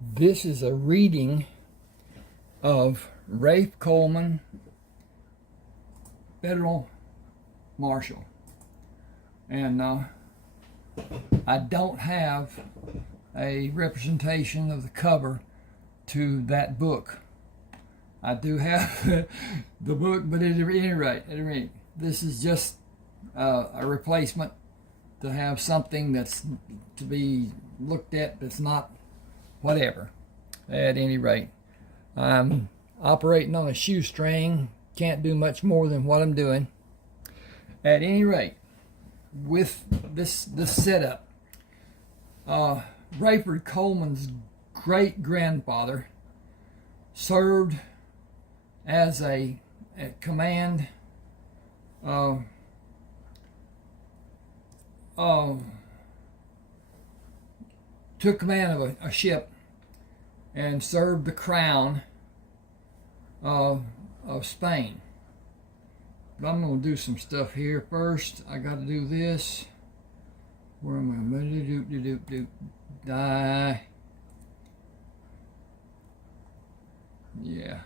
This is a reading of Rafe Coleman Federal Marshal. And I don't have a representation of the cover to that book. I do have the book, but at any rate, this is just a replacement to have something that's to be looked at that's not whatever. At any rate, I'm operating on a shoestring, can't do much more than what I'm doing. At any rate, with this setup, Rayford Coleman's great-grandfather served as a command took command of a ship and served the crown of Spain. But I'm going to do some stuff here first. I got to do this. Where am I? Die. Yeah.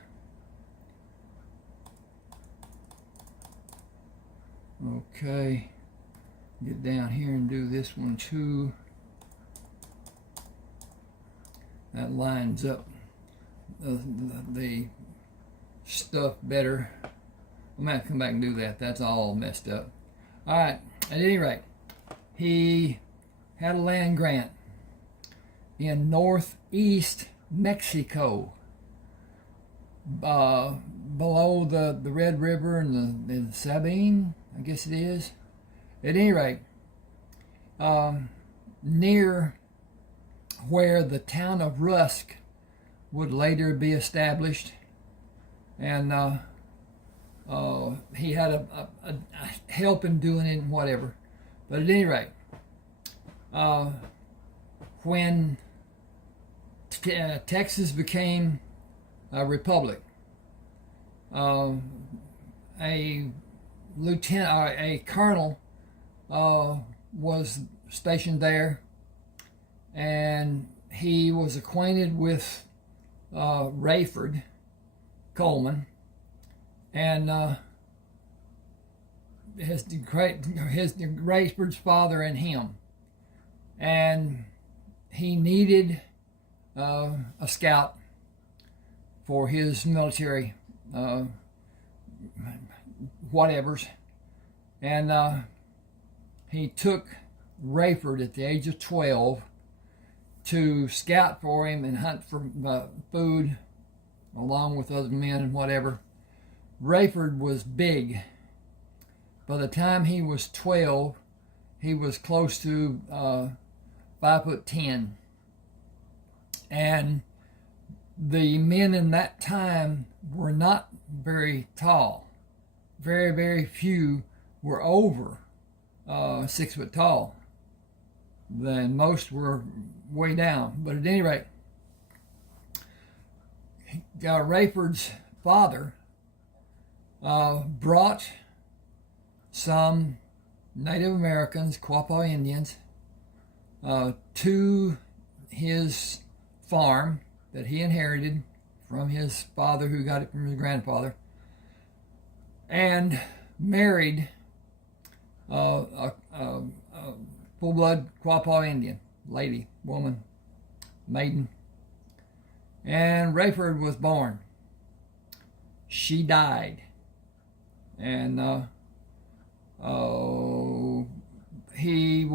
Okay. Get down here and do this one too. That lines up the stuff better. I'm going to have to come back and do that. That's all messed up. All right. At any rate, he had a land grant in northeast Mexico, below the Red River and the Sabine, I guess it is. At any rate, near where the town of Rusk would later be established, and he had a help in doing it and whatever. But at any rate, when Texas became a republic, a lieutenant, a colonel was stationed there, and he was acquainted with Rayford Coleman, and Rayford's father and him, and he needed a scout for his military whatevers, and he took Rayford at the age of 12 to scout for him and hunt for food along with other men and whatever. Rayford was big. By the time he was 12, he was close to 5'10", and the men in that time were not very tall. Very, very few were over 6 foot tall. Then most were way down. But at any rate, Rayford's father brought some Native Americans, Quapaw Indians, to his farm that he inherited from his father, who got it from his grandfather, and married a full-blood Quapaw Indian lady, woman, maiden. And Rayford was born. She died. And he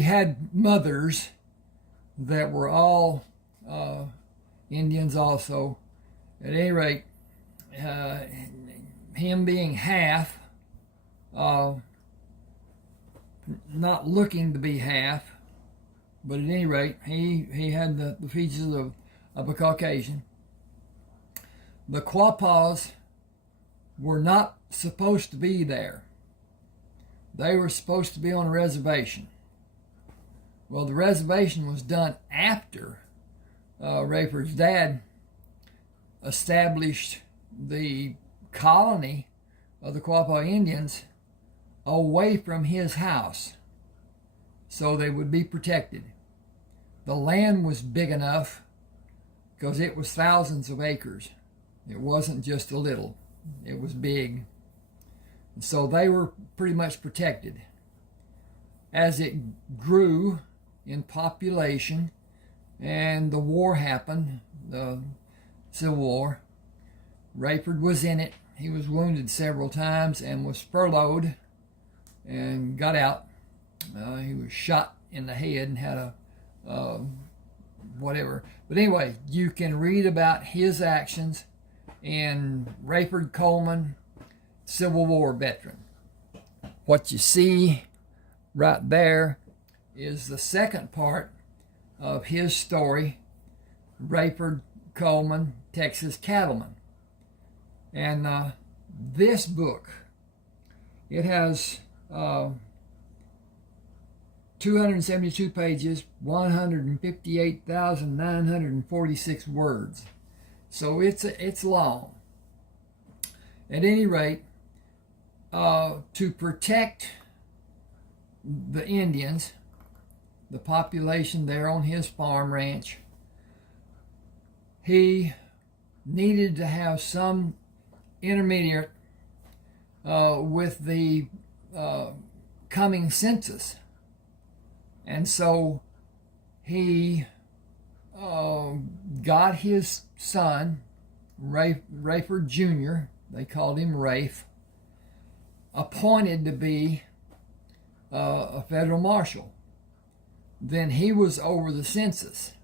had mothers that were all Indians also. At any rate, him being half, not looking to be half, but at any rate, he had the features of a Caucasian. The Quapaws were not supposed to be there. They were supposed to be on a reservation. Well, the reservation was done after Rayford's dad established the colony of the Quapaw Indians away from his house so they would be protected. the land was big enough because it was thousands of acres. It wasn't just a little. It was big. And so they were pretty much protected. As it grew in population and the war happened, the Civil War, Rayford was in it. He was wounded several times and was furloughed and got out. He was shot in the head and had a whatever. But anyway, you can read about his actions in Rafe Coleman, Civil War veteran. What you see right there is the second part of his story, Rayford Coleman, Texas Cattleman. And this book, it has 272 pages, 158,946 words. So it's long. At any rate, to protect the Indians, the population there on his farm ranch, he needed to have some intermediate with the coming census. And so he got his son, Rayford Jr., they called him Rafe, appointed to be a federal marshal. Then he was over the census.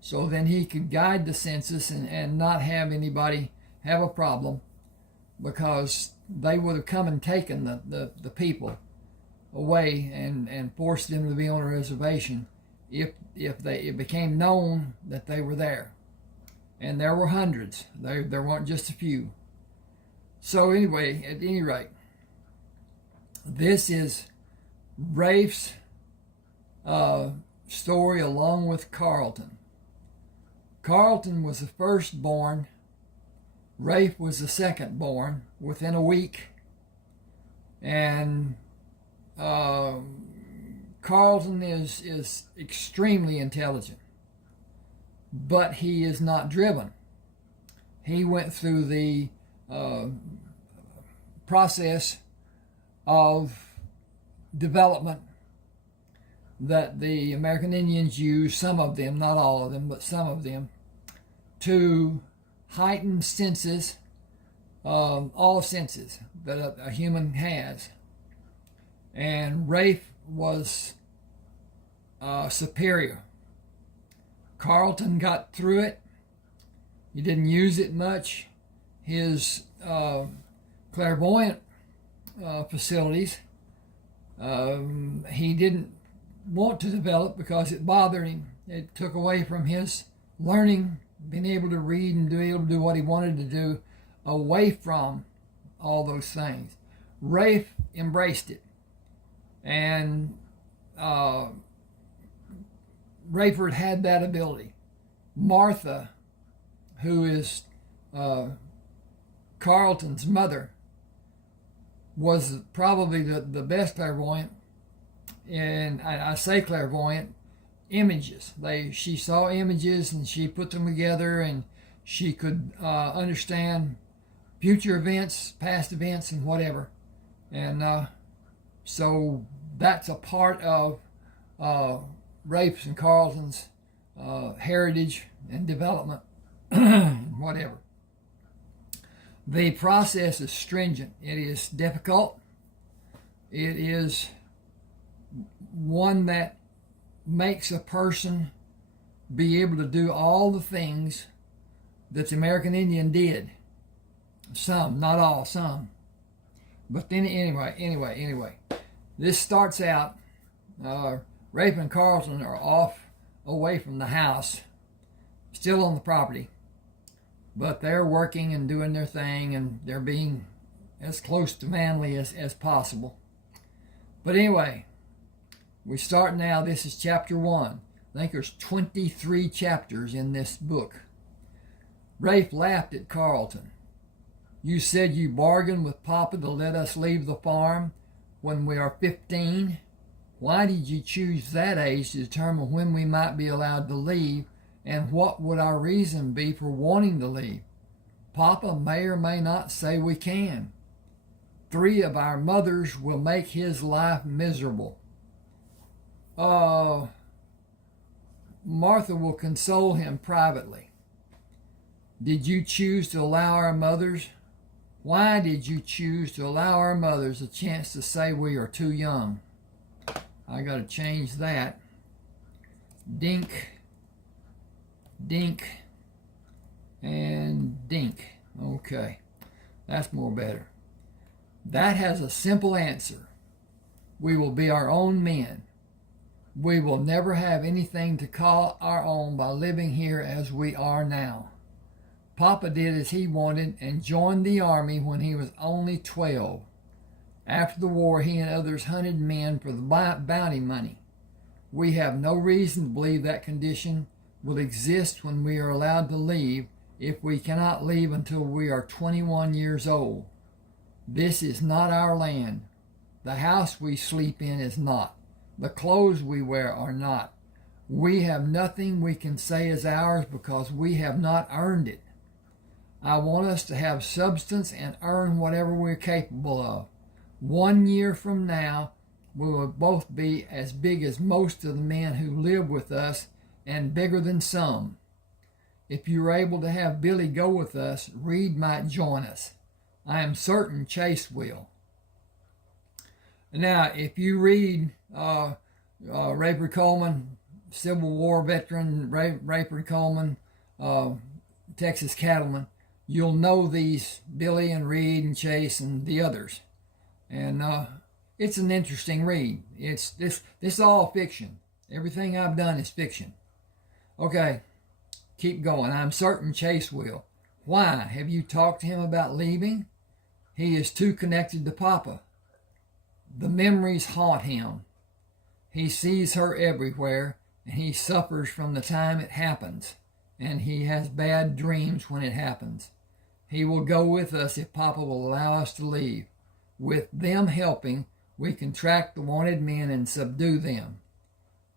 So then he could guide the census and not have anybody have a problem, because they would have come and taken the people away and forced them to be on a reservation if it became known that they were there. And there were hundreds. There weren't just a few. So anyway, at any rate, this is Rafe's story along with Carlton. Carlton was the firstborn. Rafe was the second born within a week. And Carlton is extremely intelligent, but he is not driven. He went through the process of development that the American Indians use, some of them, not all of them, but some of them, to heighten senses, all senses that a human has. And Rafe was superior. Carlton got through it. He didn't use it much. His clairvoyant facilities, he didn't want to develop because it bothered him. It took away from his learning, being able to read and be able to do what he wanted to do, away from all those things. Rafe embraced it. And Rayford had that ability. Martha, who is Carlton's mother, was probably the best clairvoyant. And I say clairvoyant, images. She saw images and she put them together, and she could understand future events, past events, and whatever. And so that's a part of Rafe's and Carlton's heritage and development, whatever. The process is stringent. It is difficult. It is one that makes a person be able to do all the things that the American Indian did. Some, not all, some. But then anyway, this starts out, Rafe and Carlton are off away from the house, still on the property, but they're working and doing their thing, and they're being as close to manly as possible. But anyway, we start now. This is chapter 1. I think there's 23 chapters in this book. Rafe laughed at Carlton. You said you bargained with Papa to let us leave the farm when we are 15. Why did you choose that age to determine when we might be allowed to leave, and what would our reason be for wanting to leave? Papa may or may not say we can. 3 of our mothers will make his life miserable. Martha will console him privately. Did you choose to allow our mothers? Why did you choose to allow our mothers a chance to say we are too young? I got to change that. Dink, dink, and dink. Okay, that's more better. That has a simple answer. We will be our own men. We will never have anything to call our own by living here as we are now. Papa did as he wanted and joined the army when he was only 12. After the war, he and others hunted men for the bounty money. We have no reason to believe that condition will exist when we are allowed to leave if we cannot leave until we are 21 years old. This is not our land. The house we sleep in is not. The clothes we wear are not. We have nothing we can say is ours because we have not earned it. I want us to have substance and earn whatever we're capable of. 1 year from now, we will both be as big as most of the men who live with us and bigger than some. If you are able to have Billy go with us, Reed might join us. I am certain Chase will. Now, if you read Rafe Coleman, Civil War veteran, Rafe Coleman, Texas cattleman, you'll know these Billy and Reed and Chase and the others. And it's an interesting read. This is all fiction. Everything I've done is fiction. Okay, keep going. I'm certain Chase will. Why? Have you talked to him about leaving? He is too connected to Papa. The memories haunt him. He sees her everywhere, and he suffers from the time it happens, and he has bad dreams when it happens. He will go with us if Papa will allow us to leave. With them helping, we can track the wanted men and subdue them.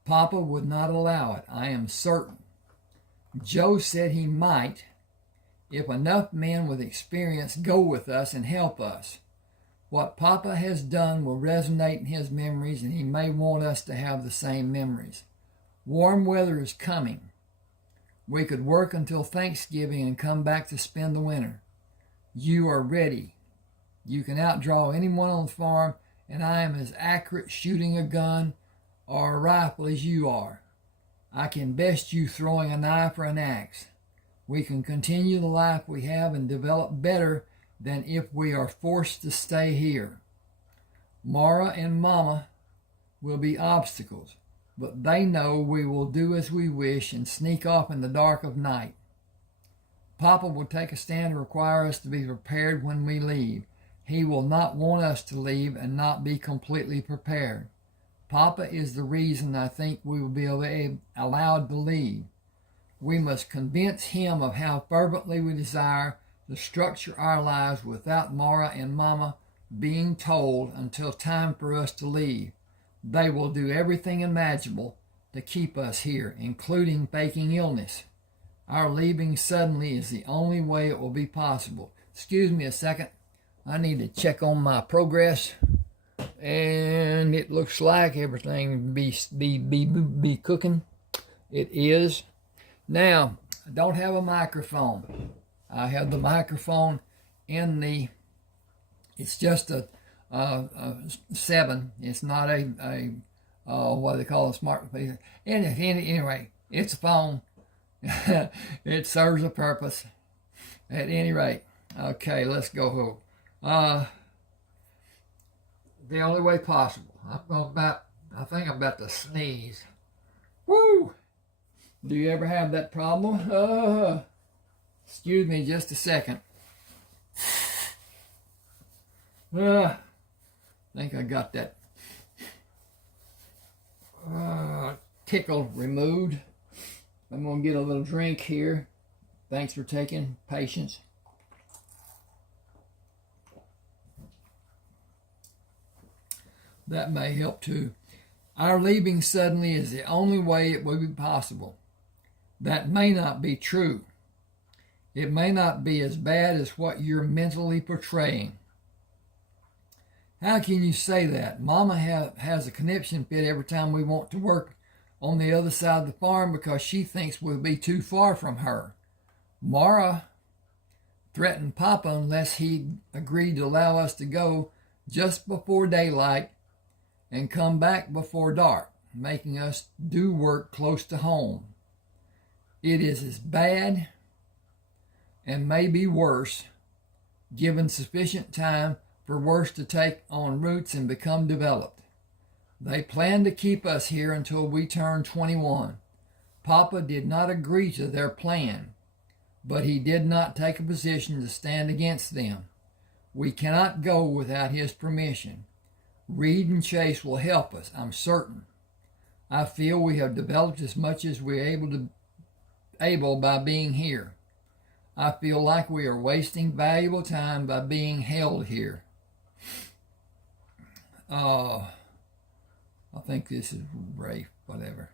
Papa would not allow it, I am certain. Joe said he might, if enough men with experience go with us and help us. What Papa has done will resonate in his memories, and he may want us to have the same memories. Warm weather is coming. We could work until Thanksgiving and come back to spend the winter. You are ready. You can outdraw anyone on the farm, and I am as accurate shooting a gun or a rifle as you are. I can best you throwing a knife or an axe. We can continue the life we have and develop better than if we are forced to stay here. Mara and Mama will be obstacles, but they know we will do as we wish and sneak off in the dark of night. Papa will take a stand and require us to be prepared when we leave. He will not want us to leave and not be completely prepared. Papa is the reason I think we will be allowed to leave. We must convince him of how fervently we desire to structure our lives without Mara and Mama being told until time for us to leave. They will do everything imaginable to keep us here, including faking illness. Our leaving suddenly is the only way it will be possible. Excuse me a second. I need to check on my progress. And it looks like everything be cooking. It is. Now, I don't have a microphone. I have the microphone in the, it's just a 7. It's not a what do they call a smartphone. Anyway, it's a phone. It serves a purpose. At any rate, okay, let's go home. The only way possible. I think I'm about to sneeze. Woo! Do you ever have that problem? Excuse me just a second. I think I got that tickle removed. I'm going to get a little drink here. Thanks for taking patience. That may help too. Our leaving suddenly is the only way it would be possible. That may not be true. It may not be as bad as what you're mentally portraying. How can you say that? Mama has a conniption fit every time we want to work on the other side of the farm because she thinks we'll be too far from her. Mara threatened Papa unless he agreed to allow us to go just before daylight and come back before dark, making us do work close to home. It is as bad and maybe worse, given sufficient time for worse to take on roots and become developed. They plan to keep us here until we turn 21. Papa did not agree to their plan, but he did not take a position to stand against them. We cannot go without his permission. Reed and Chase will help us, I'm certain. I feel we have developed as much as we're able by being here. I feel like we are wasting valuable time by being held here. I think this is Rafe, whatever.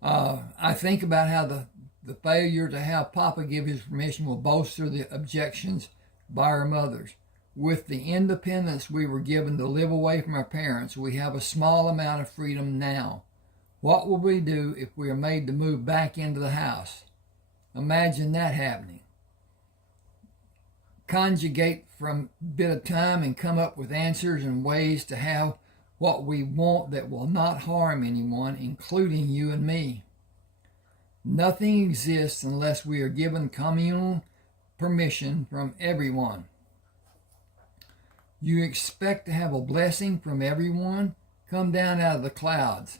I think about how the failure to have Papa give his permission will bolster the objections by our mothers. With the independence we were given to live away from our parents, we have a small amount of freedom now. What will we do if we are made to move back into the house? Imagine that happening. Conjugate from a bit of time and come up with answers and ways to have what we want that will not harm anyone, including you and me. Nothing exists unless we are given communal permission from everyone. You expect to have a blessing from everyone? Come down out of the clouds.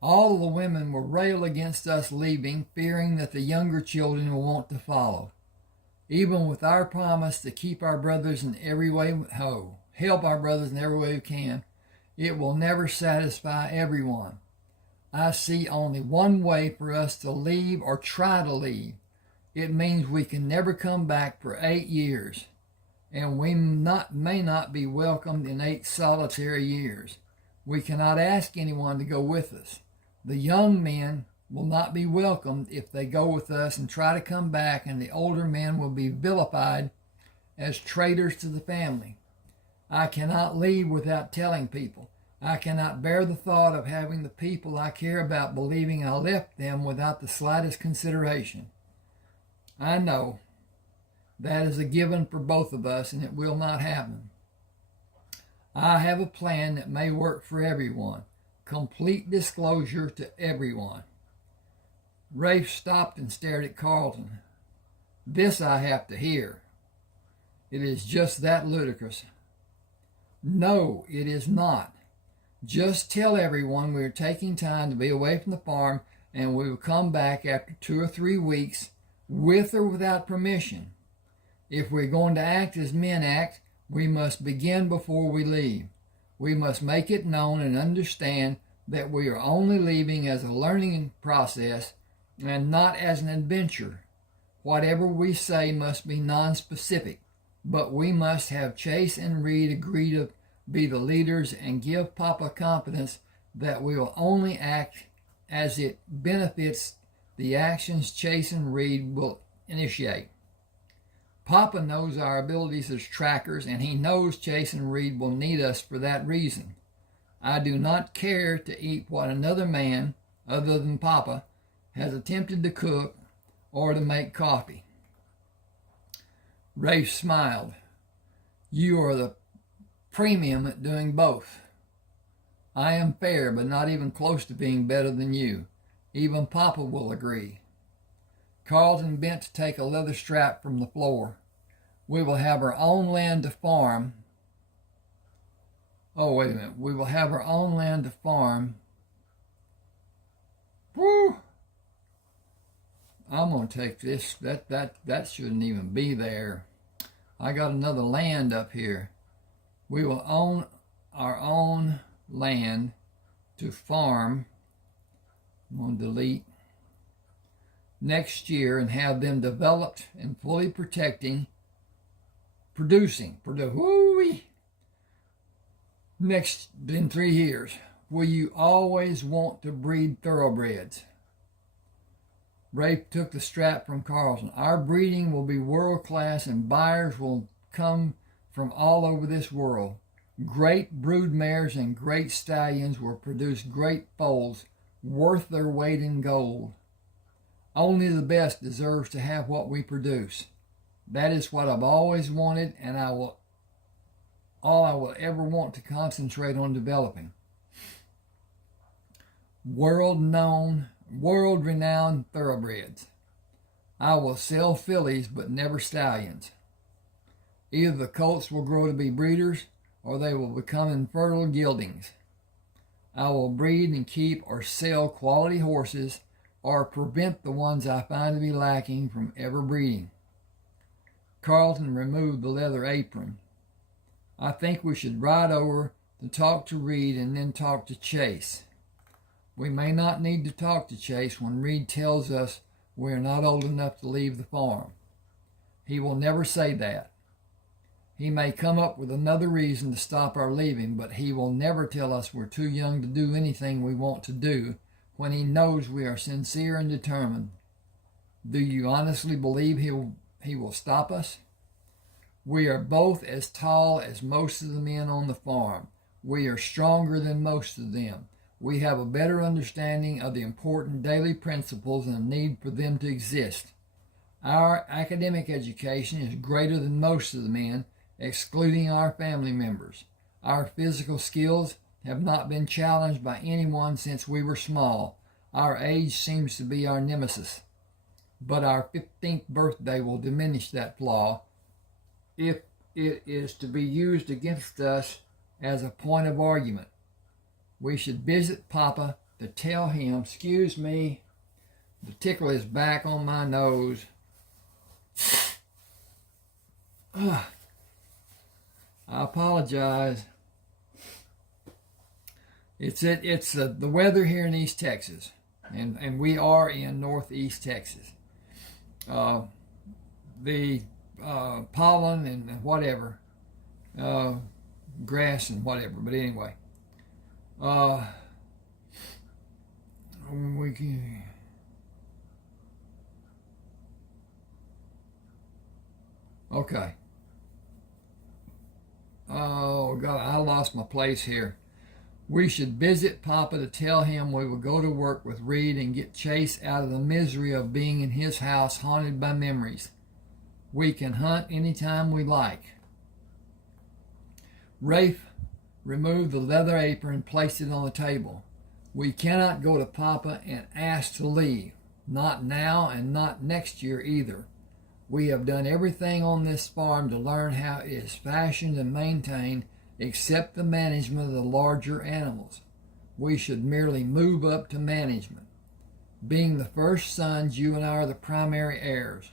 All the women will rail against us leaving, fearing that the younger children will want to follow. Even with our promise to keep our brothers in every way, help our brothers in every way we can, it will never satisfy everyone. I see only one way for us to leave or try to leave. It means we can never come back for 8 years, and we may not be welcomed in 8 solitary years. We cannot ask anyone to go with us. The young men will not be welcomed if they go with us and try to come back, and the older men will be vilified as traitors to the family. I cannot leave without telling people. I cannot bear the thought of having the people I care about believing I left them without the slightest consideration. I know that is a given for both of us, and it will not happen. I have a plan that may work for everyone. Complete disclosure to everyone. Rafe stopped and stared at Carlton. This I have to hear. It is just that ludicrous. No, it is not. Just tell everyone we are taking time to be away from the farm, and we will come back after 2 or 3 weeks, with or without permission. If we're going to act as men act, we must begin before we leave. We must make it known and understand that we are only leaving as a learning process and not as an adventure. Whatever we say must be non-specific, but we must have Chase and Reed agree to be the leaders and give Papa confidence that we will only act as it benefits the actions Chase and Reed will initiate. Papa knows our abilities as trackers, and he knows Chase and Reed will need us for that reason. I do not care to eat what another man, other than Papa, has attempted to cook or to make coffee. Rafe smiled. You are the premium at doing both. I am fair, but not even close to being better than you. Even Papa will agree. Carlton bent to take a leather strap from the floor. We will have our own land to farm. Oh, wait a minute. We will have our own land to farm. Woo! I'm going to take this. That shouldn't even be there. I got another land up here. We will own our own land to farm. I'm going to delete. Next year, and have them developed and fully producing. Woo-wee! Next, in 3 years. will you always want to breed thoroughbreds? Rafe took the strap from Carlton. Our breeding will be world class and buyers will come from all over this world. Great brood mares and great stallions will produce great foals worth their weight in gold. Only the best deserves to have what we produce. That is what I've always wanted, and all I will ever want to concentrate on developing. World-renowned thoroughbreds. I will sell fillies, but never stallions. Either the colts will grow to be breeders, or they will become infertile geldings. I will breed and keep or sell quality horses, or prevent the ones I find to be lacking from ever breeding. Carlton removed the leather apron. I think we should ride over to talk to Reed and then talk to Chase. We may not need to talk to Chase when Reed tells us we are not old enough to leave the farm. He will never say that. He may come up with another reason to stop our leaving, but he will never tell us we're too young to do anything we want to do when he knows we are sincere and determined. Do you honestly believe he will stop us? We are both as tall as most of the men on the farm. We are stronger than most of them. We have a better understanding of the important daily principles and the need for them to exist. Our academic education is greater than most of the men, excluding our family members. Our physical skills have not been challenged by anyone since we were small. Our age seems to be our nemesis. But our 15th birthday will diminish that flaw if it is to be used against us as a point of argument. We should visit Papa to tell him, excuse me, the tickle is back on my nose. I apologize. It's the weather here in East Texas, and we are in Northeast Texas. The pollen and whatever, grass and whatever. But anyway, we can. Okay. Oh God, I lost my place here. We should visit Papa to tell him we will go to work with Reed and get Chase out of the misery of being in his house haunted by memories. We can hunt anytime we like. Rafe removed the leather apron and placed it on the table. We cannot go to Papa and ask to leave. Not now and not next year either. We have done everything on this farm to learn how it is fashioned and maintained, except the management of the larger animals. We should merely move up to management. Being the first sons, you and I are the primary heirs.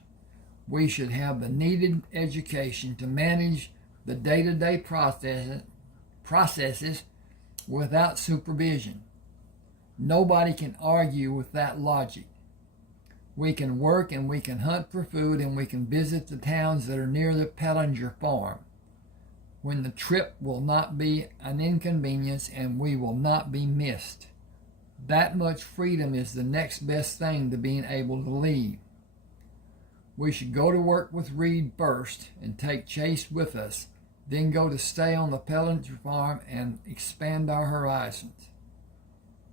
We should have the needed education to manage the day-to-day processes without supervision. Nobody can argue with that logic. We can work and we can hunt for food and we can visit the towns that are near the Pellinger farm, when the trip will not be an inconvenience and we will not be missed. That much freedom is the next best thing to being able to leave. We should go to work with Reed first and take Chase with us, then go to stay on the Pellinger farm and expand our horizons.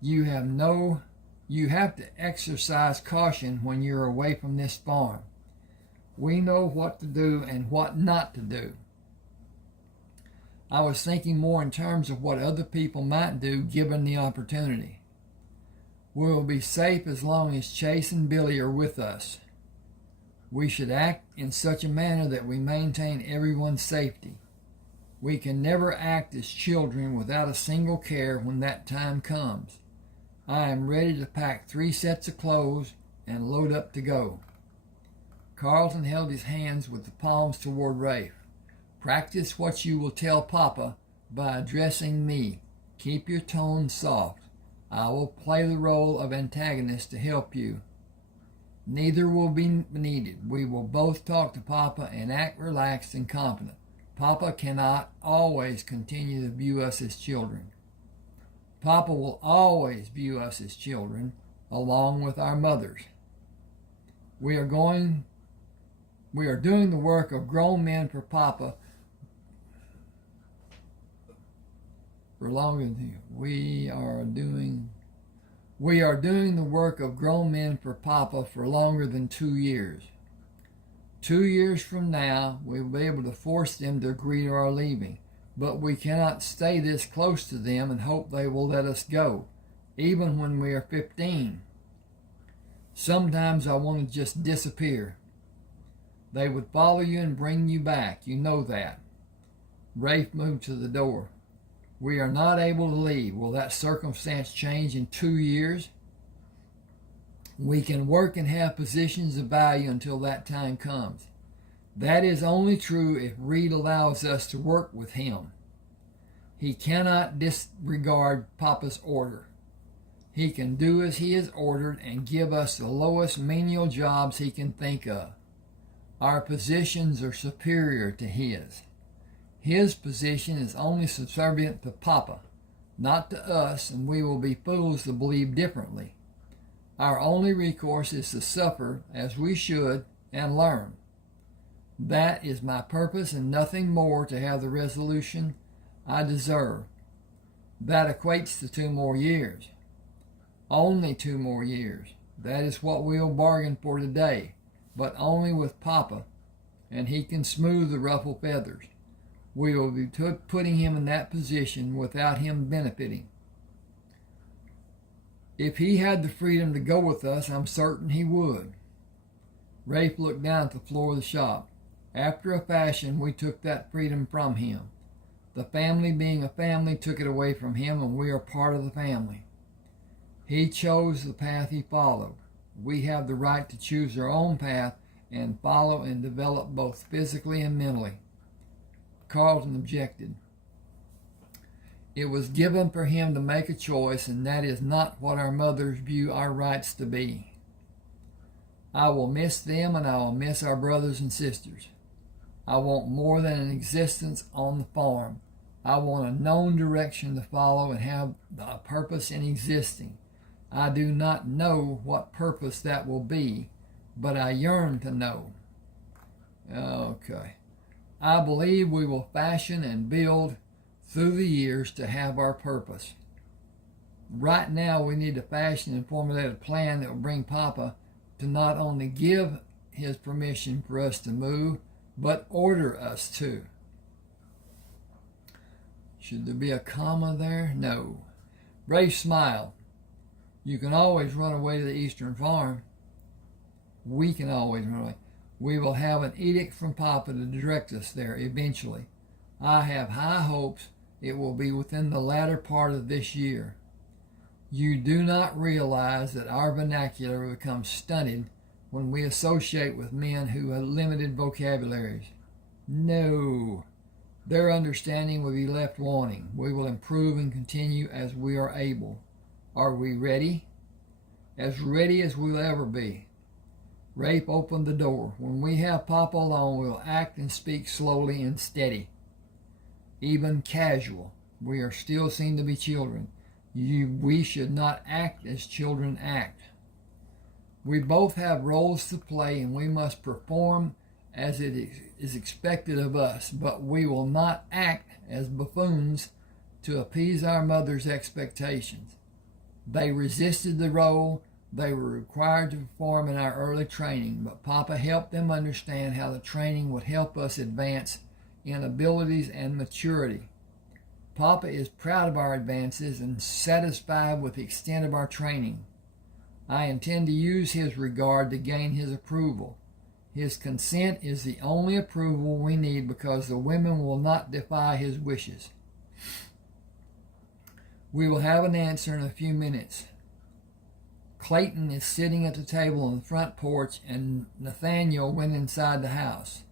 You have to exercise caution when you're away from this farm. We know what to do and what not to do. I was thinking more in terms of what other people might do given the opportunity. We will be safe as long as Chase and Billy are with us. We should act in such a manner that we maintain everyone's safety. We can never act as children without a single care when that time comes. I am ready to pack 3 sets of clothes and load up to go. Carlton held his hands with the palms toward Rafe. Practice what you will tell Papa by addressing me. Keep your tone soft. I will play the role of antagonist to help you. Neither will be needed. We will both talk to Papa and act relaxed and confident. Papa cannot always continue to view us as children. Papa will always view us as children, along with our mothers. We are doing the work of grown men for Papa for longer than we are doing the work of grown men for Papa for longer than 2 years. 2 years from now, we will be able to force them to agree to our leaving, but we cannot stay this close to them and hope they will let us go, even when we are 15. Sometimes I want to just disappear. They would follow you and bring you back. You know that. Rafe moved to the door. We are not able to leave. Will that circumstance change in 2 years? We can work and have positions of value until that time comes. That is only true if Reed allows us to work with him. He cannot disregard Papa's order. He can do as he is ordered and give us the lowest menial jobs he can think of. Our positions are superior to his. His position is only subservient to Papa, not to us, and we will be fools to believe differently. Our only recourse is to suffer as we should and learn. That is my purpose and nothing more, to have the resolution I deserve. That equates to 2 more years. Only 2 more years. That is what we'll bargain for today, but only with Papa, and he can smooth the ruffled feathers. We will be putting him in that position without him benefiting. If he had the freedom to go with us, I'm certain he would. Rafe looked down at the floor of the shop. After a fashion, we took that freedom from him. The family, being a family, took it away from him, and we are part of the family. He chose the path he followed. We have the right to choose our own path and follow and develop both physically and mentally. Carlton objected. It was given for him to make a choice, and that is not what our mothers view our rights to be. I will miss them, and I will miss our brothers and sisters. I want more than an existence on the farm. I want a known direction to follow and have a purpose in existing. I do not know what purpose that will be, but I yearn to know. Okay. I believe we will fashion and build through the years to have our purpose. Right now, we need to fashion and formulate a plan that will bring Papa to not only give his permission for us to move, but order us to. Should there be a comma there? No. Rafe smiled. You can always run away to the Eastern farm. We can always run away. We will have an edict from Papa to direct us there eventually. I have high hopes it will be within the latter part of this year. You do not realize that our vernacular becomes stunted when we associate with men who have limited vocabularies. No. Their understanding will be left wanting. We will improve and continue as we are able. Are we ready? As ready as we'll ever be. Rafe opened the door. When we have Papa alone, we'll act and speak slowly and steady. Even casual. We are still seen to be children. We should not act as children act. We both have roles to play, and we must perform as it is expected of us, but we will not act as buffoons to appease our mother's expectations. They resisted the role they were required to perform in our early training, but Papa helped them understand how the training would help us advance in abilities and maturity. Papa is proud of our advances and satisfied with the extent of our training. I intend to use his regard to gain his approval. His consent is the only approval we need, because the women will not defy his wishes. We will have an answer in a few minutes. Clayton is sitting at the table on the front porch, and Nathaniel went inside the house.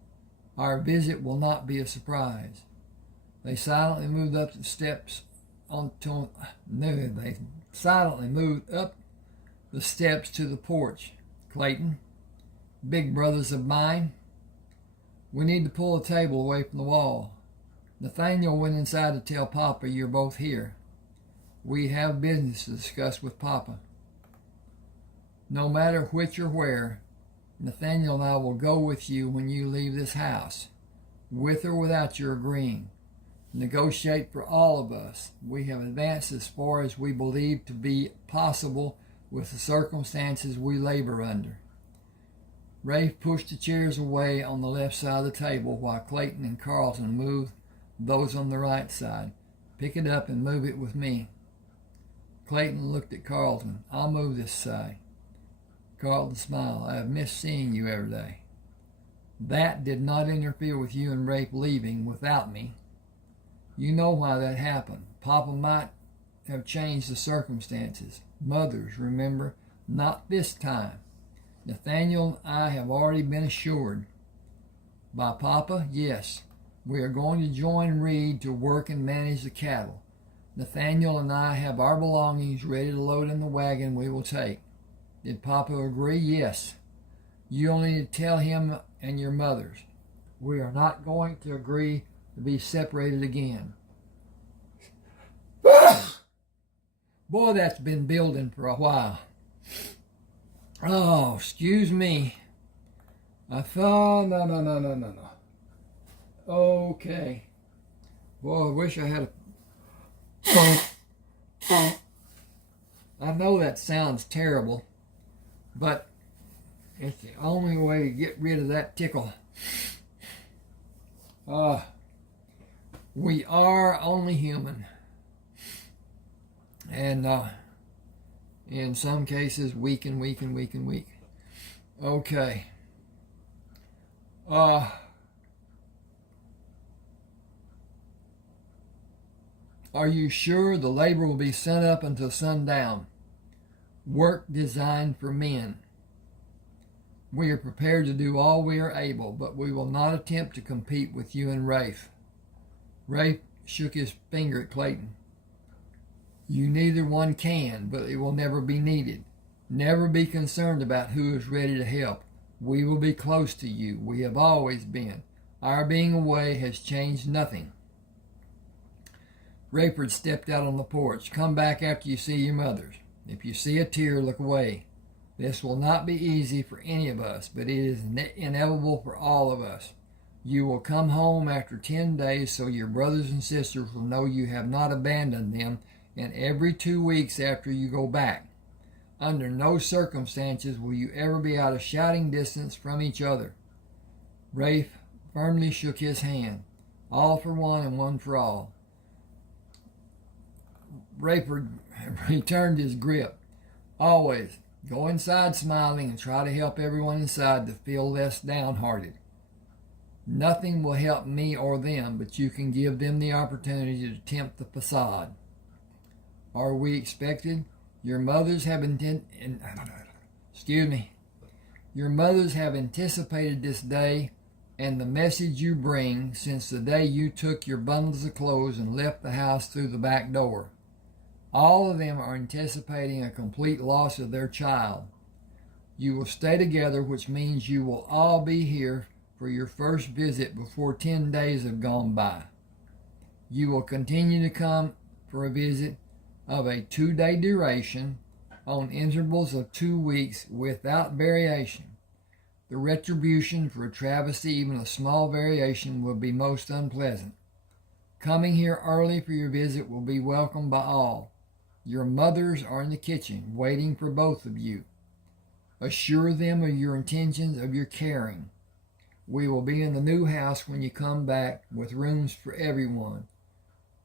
Our visit will not be a surprise. They silently moved up the steps They silently moved up the steps to the porch. Clayton, big brothers of mine, we need to pull the table away from the wall. Nathaniel went inside to tell Papa you're both here. We have business to discuss with Papa. No matter which or where, Nathaniel and I will go with you when you leave this house, with or without your agreeing. Negotiate for all of us. We have advanced as far as we believe to be possible with the circumstances we labor under. Rafe pushed the chairs away on the left side of the table while Clayton and Carlton moved those on the right side. Pick it up and move it with me. Clayton looked at Carlton. I'll move this side. Carlton smiled. I have missed seeing you every day. That did not interfere with you and Rafe leaving without me. You know why that happened. Papa might have changed the circumstances. Mothers, remember, not this time. Nathaniel and I have already been assured. By Papa, yes. We are going to join Reed to work and manage the cattle. Nathaniel and I have our belongings ready to load in the wagon we will take. Did Papa agree? Yes. You only need to tell him and your mothers. We are not going to agree to be separated again. Boy, that's been building for a while. Oh, excuse me. I thought, no. Okay. Boy, I wish I had a... I know that sounds terrible, but it's the only way to get rid of that tickle. We are only human. And in some cases, weak. Okay. Are you sure the labor will be sent up until sundown? Work designed for men. We are prepared to do all we are able, but we will not attempt to compete with you and Rafe. Rafe shook his finger at Clayton. You neither one can, but it will never be needed. Never be concerned about who is ready to help. We will be close to you. We have always been. Our being away has changed nothing. Rayford stepped out on the porch. Come back after you see your mothers. If you see a tear, look away. This will not be easy for any of us, but it is inevitable for all of us. You will come home after 10 days so your brothers and sisters will know you have not abandoned them, and every 2 weeks after you go back. Under no circumstances will you ever be out of shouting distance from each other. Rafe firmly shook his hand. All for one and one for all. Rayford returned his grip. Always go inside smiling and try to help everyone inside to feel less downhearted. Nothing will help me or them, but you can give them the opportunity to tempt the facade. Are we expected? Your mothers have Your mothers have anticipated this day and the message you bring since the day you took your bundles of clothes and left the house through the back door. All of them are anticipating a complete loss of their child. You will stay together, which means you will all be here for your first visit before 10 days have gone by. You will continue to come for a visit of a 2-day duration on intervals of 2 weeks without variation. The retribution for a travesty, even a small variation, will be most unpleasant. Coming here early for your visit will be welcomed by all. Your mothers are in the kitchen, waiting for both of you. Assure them of your intentions, of your caring. We will be in the new house when you come back, with rooms for everyone.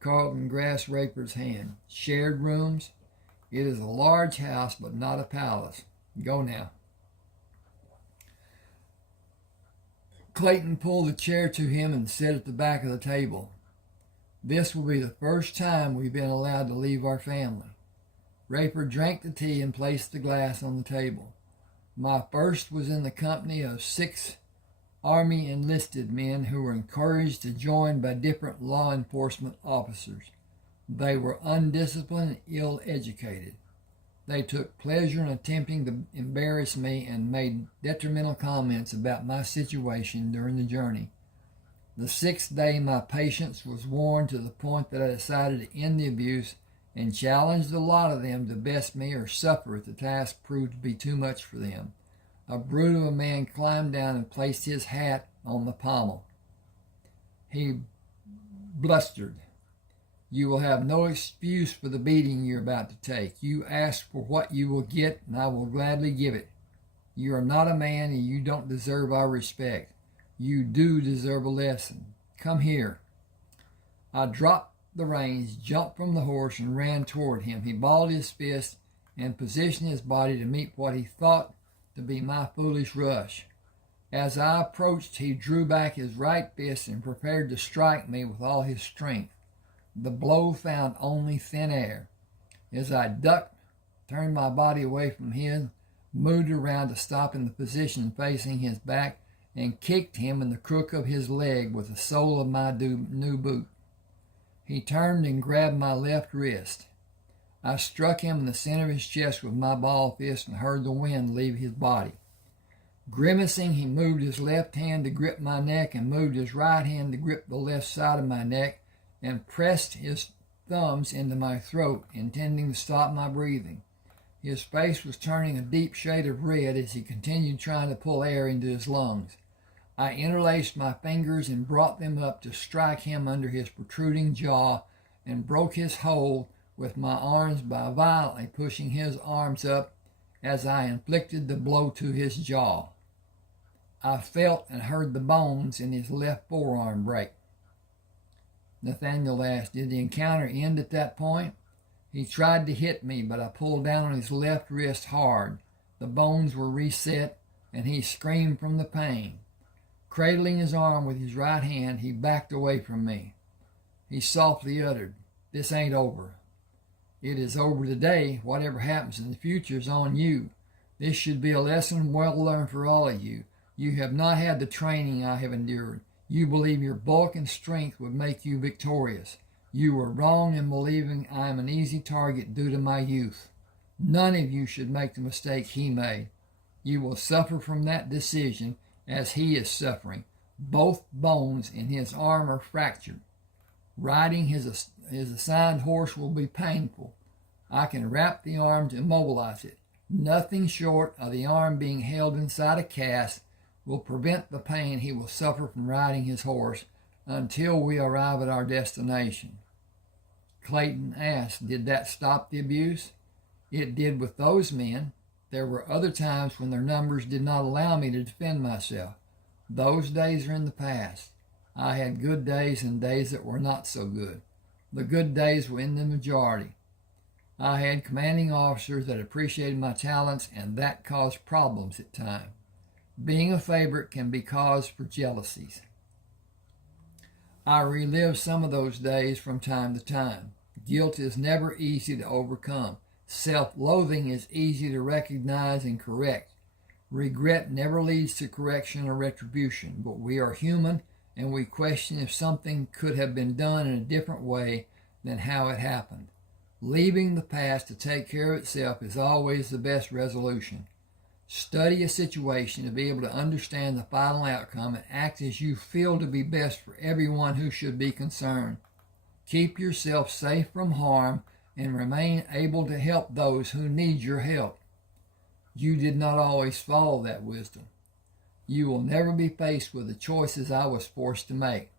Carlton grasped Rayford's hand. Shared rooms? It is a large house, but not a palace. Go now. Clayton pulled a chair to him and sat at the back of the table. This will be the first time we've been allowed to leave our family. Rayford drank the tea and placed the glass on the table. My first was in the company of 6 Army enlisted men who were encouraged to join by different law enforcement officers. They were undisciplined and ill-educated. They took pleasure in attempting to embarrass me and made detrimental comments about my situation during the journey. The 6th day, my patience was worn to the point that I decided to end the abuse and challenged a lot of them to best me or suffer if the task proved to be too much for them. A brute of a man climbed down and placed his hat on the pommel. He blustered, "You will have no excuse for the beating you're about to take. You ask for what you will get, and I will gladly give it. You are not a man, and you don't deserve our respect. You do deserve a lesson. Come here." I dropped the reins, jumped from the horse, and ran toward him. He balled his fist and positioned his body to meet what he thought to be my foolish rush. As I approached, he drew back his right fist and prepared to strike me with all his strength. The blow found only thin air. As I ducked, turned my body away from him, moved around to stop in the position facing his back, and kicked him in the crook of his leg with the sole of my new boot. He turned and grabbed my left wrist. I struck him in the center of his chest with my ball fist and heard the wind leave his body. Grimacing, he moved his left hand to grip my neck and moved his right hand to grip the left side of my neck and pressed his thumbs into my throat, intending to stop my breathing. His face was turning a deep shade of red as he continued trying to pull air into his lungs. I interlaced my fingers and brought them up to strike him under his protruding jaw and broke his hold with my arms by violently pushing his arms up as I inflicted the blow to his jaw. I felt and heard the bones in his left forearm break. Nathaniel asked, "Did the encounter end at that point?" He tried to hit me, but I pulled down on his left wrist hard. The bones were reset, and he screamed from the pain. Cradling his arm with his right hand, he backed away from me. He softly uttered, "This ain't over." "It is over today. Whatever happens in the future is on you. This should be a lesson well learned for all of you. You have not had the training I have endured. You believe your bulk and strength would make you victorious. You were wrong in believing I am an easy target due to my youth. None of you should make the mistake he made. You will suffer from that decision as he is suffering. Both bones in his arm are fractured. Riding his assigned horse will be painful. I can wrap the arm to immobilize it. Nothing short of the arm being held inside a cast will prevent the pain he will suffer from riding his horse until we arrive at our destination." Clayton asked, "Did that stop the abuse?" "It did with those men. There were other times when their numbers did not allow me to defend myself. Those days are in the past. I had good days and days that were not so good. The good days were in the majority. I had commanding officers that appreciated my talents, and that caused problems at times. Being a favorite can be cause for jealousies. I relive some of those days from time to time. Guilt is never easy to overcome. Self-loathing is easy to recognize and correct. Regret never leads to correction or retribution, but we are human and we question if something could have been done in a different way than how it happened. Leaving the past to take care of itself is always the best resolution. Study a situation to be able to understand the final outcome and act as you feel to be best for everyone who should be concerned. Keep yourself safe from harm and remain able to help those who need your help. You did not always follow that wisdom. You will never be faced with the choices I was forced to make."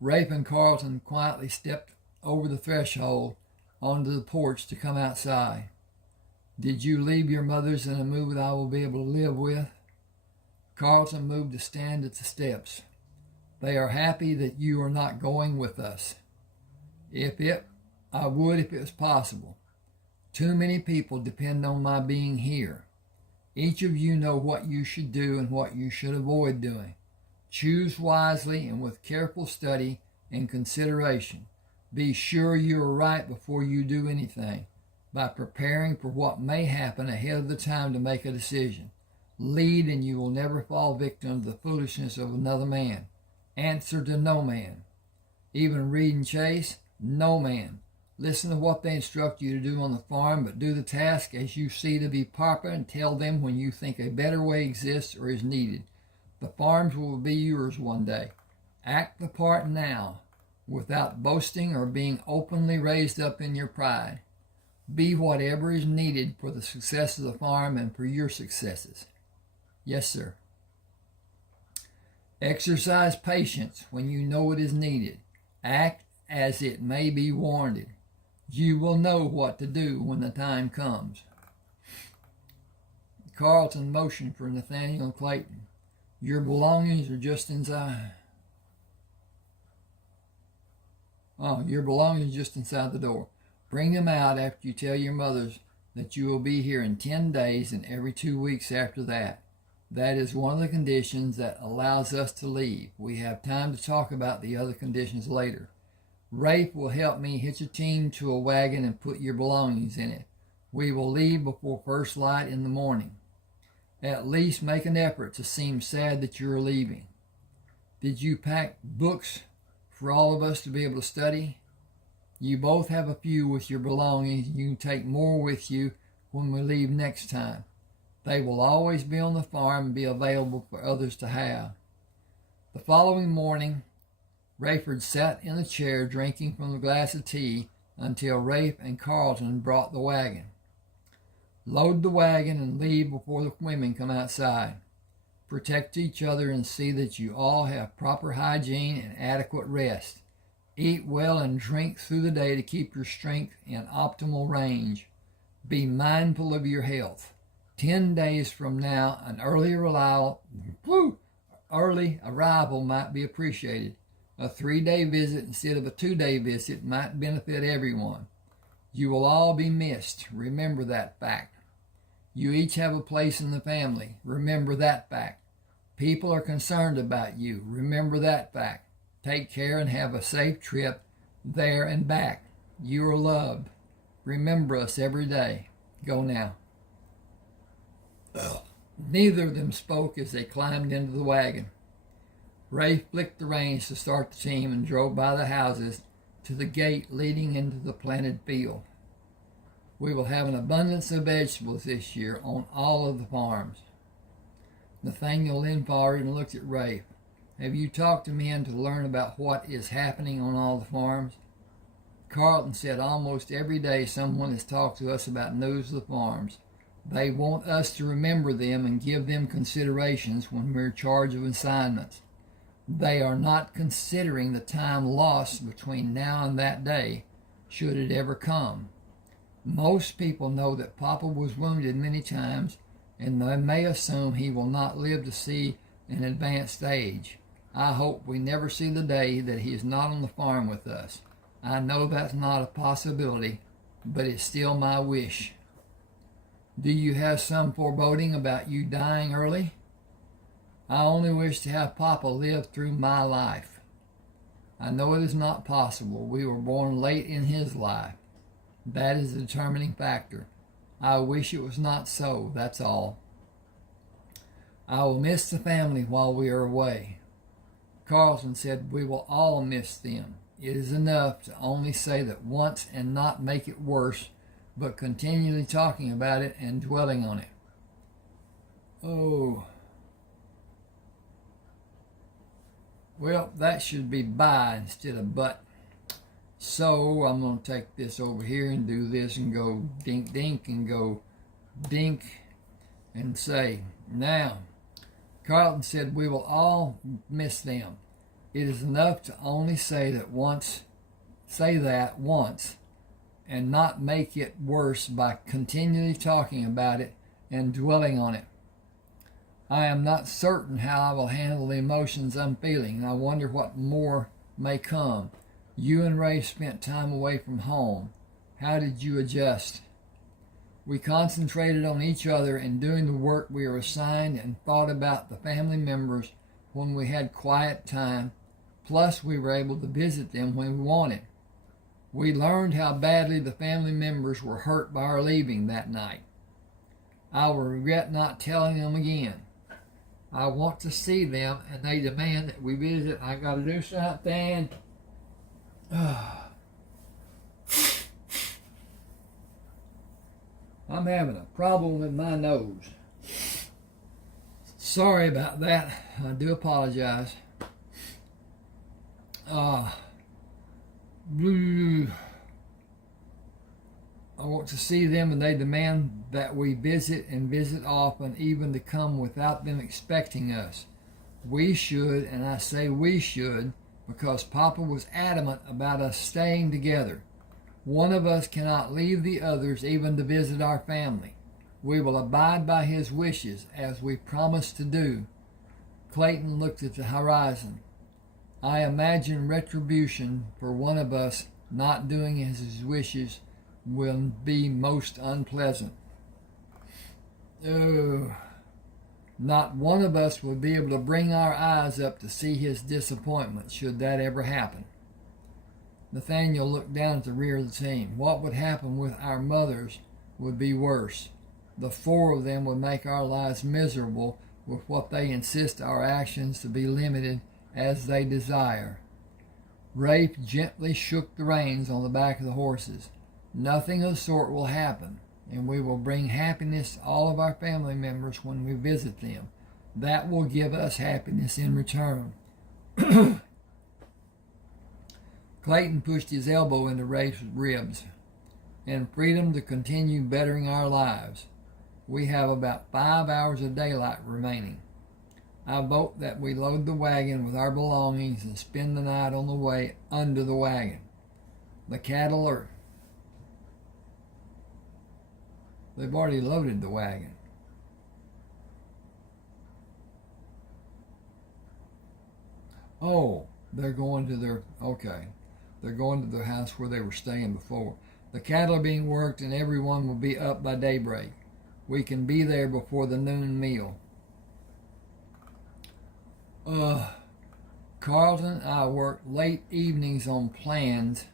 Rafe and Carlton quietly stepped over the threshold onto the porch to come outside. "Did you leave your mothers in a mood that I will be able to live with?" Carlton moved to stand at the steps. "They are happy that you are not going with us." I would if it was possible. Too many people depend on my being here. Each of you know what you should do and what you should avoid doing. Choose wisely and with careful study and consideration. Be sure you are right before you do anything, by preparing for what may happen ahead of the time to make a decision. Lead and you will never fall victim to the foolishness of another man. Answer to no man. Even read and chase, no man. Listen to what they instruct you to do on the farm, but do the task as you see to be proper and tell them when you think a better way exists or is needed. The farms will be yours one day. Act the part now. without boasting or being openly raised up in your pride. Be whatever is needed for the success of the farm and for your successes. Yes, sir. Exercise patience when you know it is needed. Act as it may be warranted. You will know what to do when the time comes. Carlton motioned for Nathaniel Clayton. Your belongings are just inside. Your belongings are just inside the door. Bring them out after you tell your mothers that you will be here in 10 days and every 2 weeks after that. That is one of the conditions that allows us to leave. We have time to talk about the other conditions later. Rafe will help me hitch a team to a wagon and put your belongings in it. We will leave before first light in the morning. At least make an effort to seem sad that you're leaving. Did you pack books for all of us to be able to study? You both have a few with your belongings. You can take more with you when we leave next time. They will always be on the farm and be available for others to have. The following morning, Rayford sat in a chair drinking from a glass of tea until Rafe and Carlton brought the wagon. Load the wagon and leave before the women come outside. Protect each other and see that you all have proper hygiene and adequate rest. Eat well and drink through the day to keep your strength in optimal range. Be mindful of your health. 10 days from now, an early arrival might be appreciated. A 3-day visit instead of a 2-day visit might benefit everyone. You will all be missed. Remember that fact. You each have a place in the family. Remember that fact. People are concerned about you. Remember that fact. Take care and have a safe trip there and back. You are loved. Remember us every day. Go now. Neither of them spoke as they climbed into the wagon. Rafe flicked the reins to start the team and drove by the houses to the gate leading into the planted field. We will have an abundance of vegetables this year on all of the farms. Nathaniel leaned forward and looked at Rafe. Have you talked to men to learn about what is happening on all the farms? Carlton said almost every day someone has talked to us about news of the farms. They want us to remember them and give them considerations when we're in charge of assignments. They are not considering the time lost between now and that day, should it ever come. Most people know that Papa was wounded many times, and they may assume he will not live to see an advanced age. I hope we never see the day that he is not on the farm with us. I know that's not a possibility, but it's still my wish. Do you have some foreboding about you dying early? I only wish to have Papa live through my life. I know it is not possible. We were born late in his life. That is the determining factor. I wish it was not so, that's all. I will miss the family while we are away. Carlton said we will all miss them. It is enough to only say that once and not make it worse, but continually talking about it and dwelling on it. Oh. Well, that should be by instead of but. So I'm going to take this over here and do this and go dink dink and go dink and say, now, Carlton said we will all miss them. It is enough to only say that once and not make it worse by continually talking about it and dwelling on it. I am not certain how I will handle the emotions I'm feeling, and I wonder what more may come. You and Ray spent time away from home. How did you adjust? We concentrated on each other and doing the work we were assigned and thought about the family members when we had quiet time, plus we were able to visit them when we wanted. We learned how badly the family members were hurt by our leaving that night. I will regret not telling them again. I want to see them, and they demand that we visit. I got to do something. I'm having a problem with my nose. Sorry about that. I do apologize. I want to see them, and they demand that we visit and visit often, even to come without them expecting us. We should, and I say we should, because Papa was adamant about us staying together. One of us cannot leave the others even to visit our family. We will abide by his wishes, as we promised to do. Clayton looked at the horizon. I imagine retribution for one of us not doing as his wishes will be most unpleasant. Oh, not one of us will be able to bring our eyes up to see his disappointment, should that ever happen. Nathaniel looked down at the rear of the team. What would happen with our mothers would be worse. The four of them would make our lives miserable with what they insist our actions to be limited as they desire. Rafe gently shook the reins on the back of the horses. Nothing of the sort will happen, and we will bring happiness to all of our family members when we visit them. That will give us happiness in return. Clayton pushed his elbow into Rafe's ribs. And freedom to continue bettering our lives. We have about 5 hours of daylight remaining. I vote that we load the wagon with our belongings and spend the night on the way under the wagon. The cattle are... They've already loaded the wagon. Oh, they're going to their... Okay. They're going to the house where they were staying before. The cattle are being worked and everyone will be up by daybreak. We can be there before the noon meal. Carlton and I worked late evenings on plans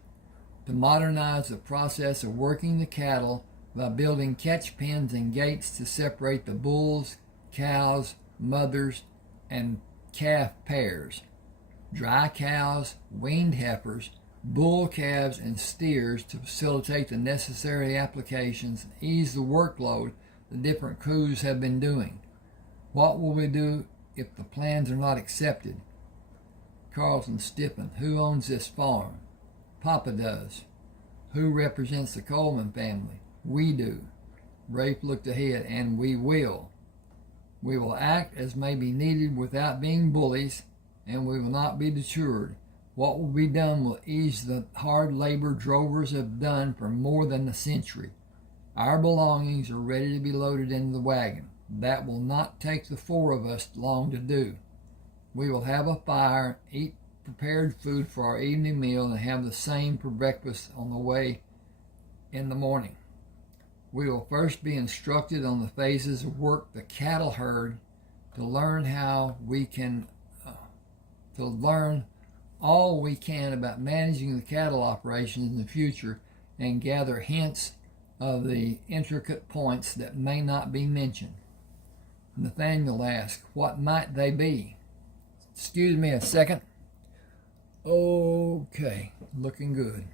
to modernize the process of working the cattle by building catch pens and gates to separate the bulls, cows, mothers, and calf pairs, dry cows, weaned heifers, bull calves, and steers to facilitate the necessary applications and ease the workload the different crews have been doing. What will we do if the plans are not accepted? Carlton stiffened. Who owns this farm? Papa does. Who represents the Coleman family? We do. Rafe looked ahead. And we will. We will act as may be needed without being bullies, and we will not be deterred. What will be done will ease the hard labor drovers have done for more than a century. Our belongings are ready to be loaded into the wagon. That will not take the four of us long to do. We will have a fire, eat prepared food for our evening meal, and have the same for breakfast on the way in the morning. We will first be instructed on the phases of work the cattle herd to learn all we can about managing the cattle operations in the future and gather hints of the intricate points that may not be mentioned. Nathaniel asked, what might they be? Excuse me a second. Okay, looking good.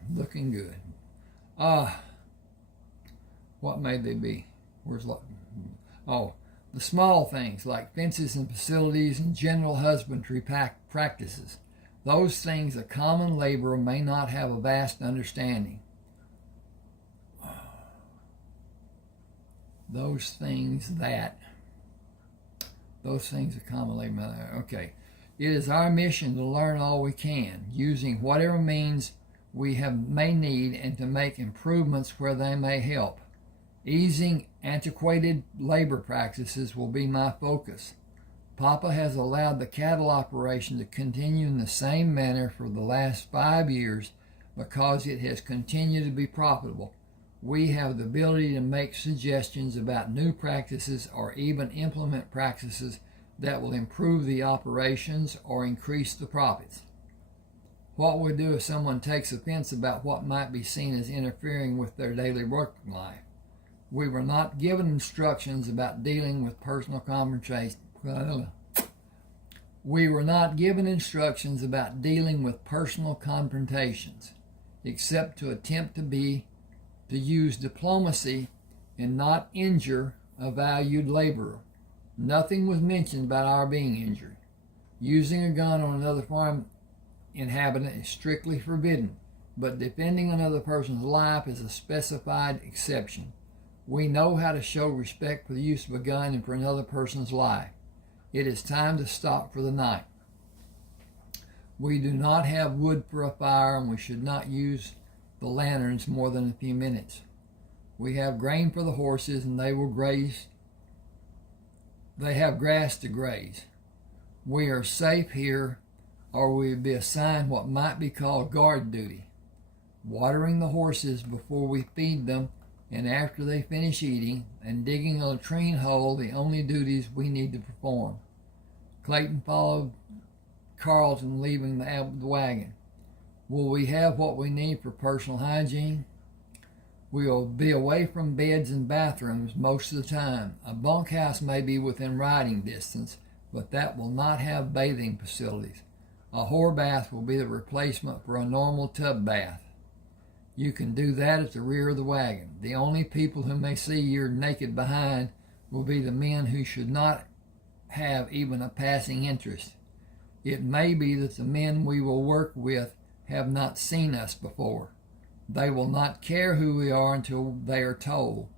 What may they be? The small things like fences and facilities and general husbandry practices. Those things a common laborer may not have a vast understanding. Those things a common laborer. Okay. It is our mission to learn all we can, using whatever means we may need, and to make improvements where they may help. Easing antiquated labor practices will be my focus. Papa has allowed the cattle operation to continue in the same manner for the last 5 years because it has continued to be profitable. We have the ability to make suggestions about new practices or even implement practices that will improve the operations or increase the profits. What will we do if someone takes offense about what might be seen as interfering with their daily work life? We were not given instructions about dealing with personal confrontations. Except to attempt to use diplomacy and not injure a valued laborer. Nothing was mentioned about our being injured. Using a gun on another farm inhabitant is strictly forbidden. but defending another person's life is a specified exception. We know how to show respect for the use of a gun and for another person's life. It is time to stop for the night. We do not have wood for a fire, and we should not use the lanterns more than a few minutes. We have grain for the horses, and they will graze. They have grass to graze. We are safe here, or we would be assigned what might be called guard duty. Watering the horses before we feed them and after they finish eating, and digging a latrine hole, the only duties we need to perform. Clayton followed Carlton, leaving the wagon. Will we have what we need for personal hygiene? We will be away from beds and bathrooms most of the time. A bunkhouse may be within riding distance, but that will not have bathing facilities. A whore bath will be the replacement for a normal tub bath. You can do that at the rear of the wagon. The only people who may see your naked behind will be the men who should not have even a passing interest. It may be that the men we will work with have not seen us before. They will not care who we are until they are told.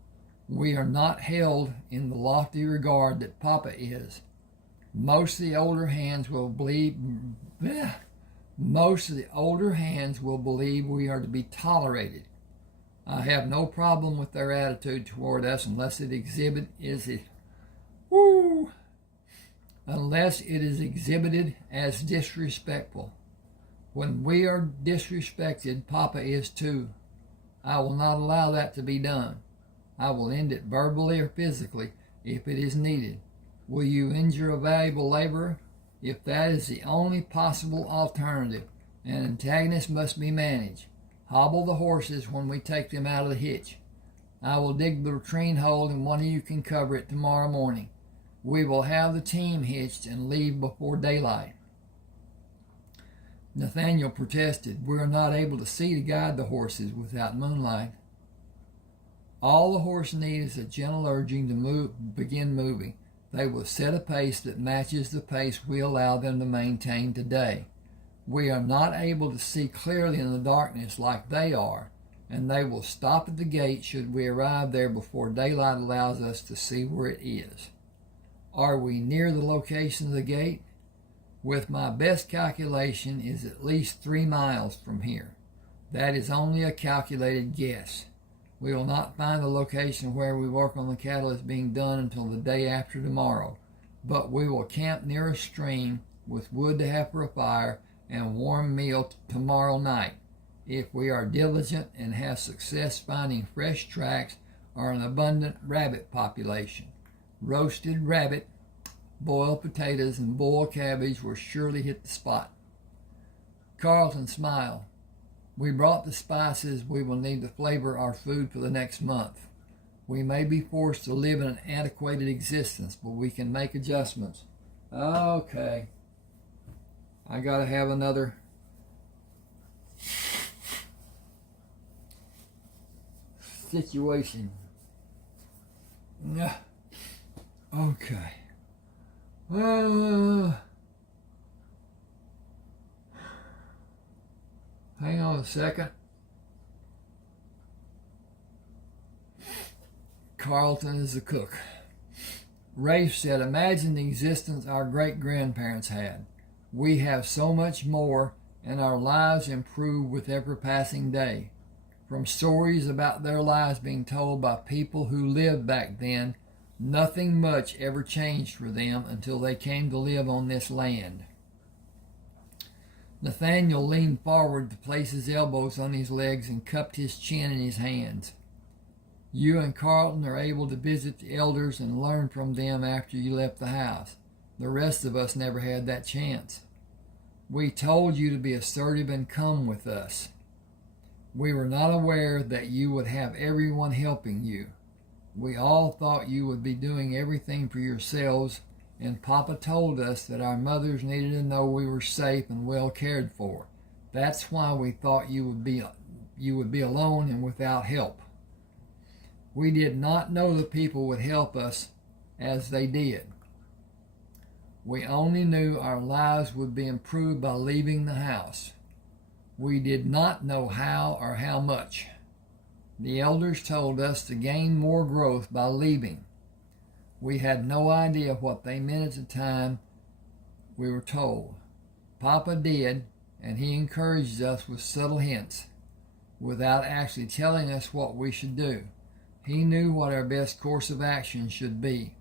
We are not held in the lofty regard that Papa is. Most of the older hands will believe we are to be tolerated. I have no problem with their attitude toward us unless it is exhibited as disrespectful. When we are disrespected, Papa is too. I will not allow that to be done. I will end it verbally or physically if it is needed. Will you injure a valuable laborer? If that is the only possible alternative, an antagonist must be managed. Hobble the horses when we take them out of the hitch. I will dig the latrine hole and one of you can cover it tomorrow morning. We will have the team hitched and leave before daylight. Nathaniel protested. We are not able to see to guide the horses without moonlight. All the horse needs is a gentle urging to begin moving. They will set a pace that matches the pace we allow them to maintain today. We are not able to see clearly in the darkness like they are, and they will stop at the gate should we arrive there before daylight allows us to see where it is. Are we near the location of the gate? With my best calculation, is at least 3 miles from here. That is only a calculated guess. We will not find the location where we work on the cattle is being done until the day after tomorrow, but we will camp near a stream with wood to have for a fire and a warm meal tomorrow night. If we are diligent and have success finding fresh tracks or an abundant rabbit population, roasted rabbit, boiled potatoes, and boiled cabbage will surely hit the spot. Carlton smiled. We brought the spices we will need to flavor our food for the next month. We may be forced to live in an antiquated existence, but we can make adjustments. Okay. I gotta have another situation. Okay. Hang on a second. Carlton is the cook. Rafe said, imagine the existence our great-grandparents had. We have so much more, and our lives improve with every passing day. From stories about their lives being told by people who lived back then, nothing much ever changed for them until they came to live on this land. Nathaniel leaned forward to place his elbows on his legs and cupped his chin in his hands. You and Carlton are able to visit the elders and learn from them after you left the house. The rest of us never had that chance. We told you to be assertive and come with us. We were not aware that you would have everyone helping you. We all thought you would be doing everything for yourselves, and Papa told us that our mothers needed to know we were safe and well cared for. That's why we thought you would be alone and without help. We did not know the people would help us as they did. We only knew our lives would be improved by leaving the house. We did not know how or how much. The elders told us to gain more growth by leaving. We had no idea what they meant at the time we were told. Papa did, and he encouraged us with subtle hints, without actually telling us what we should do. He knew what our best course of action should be.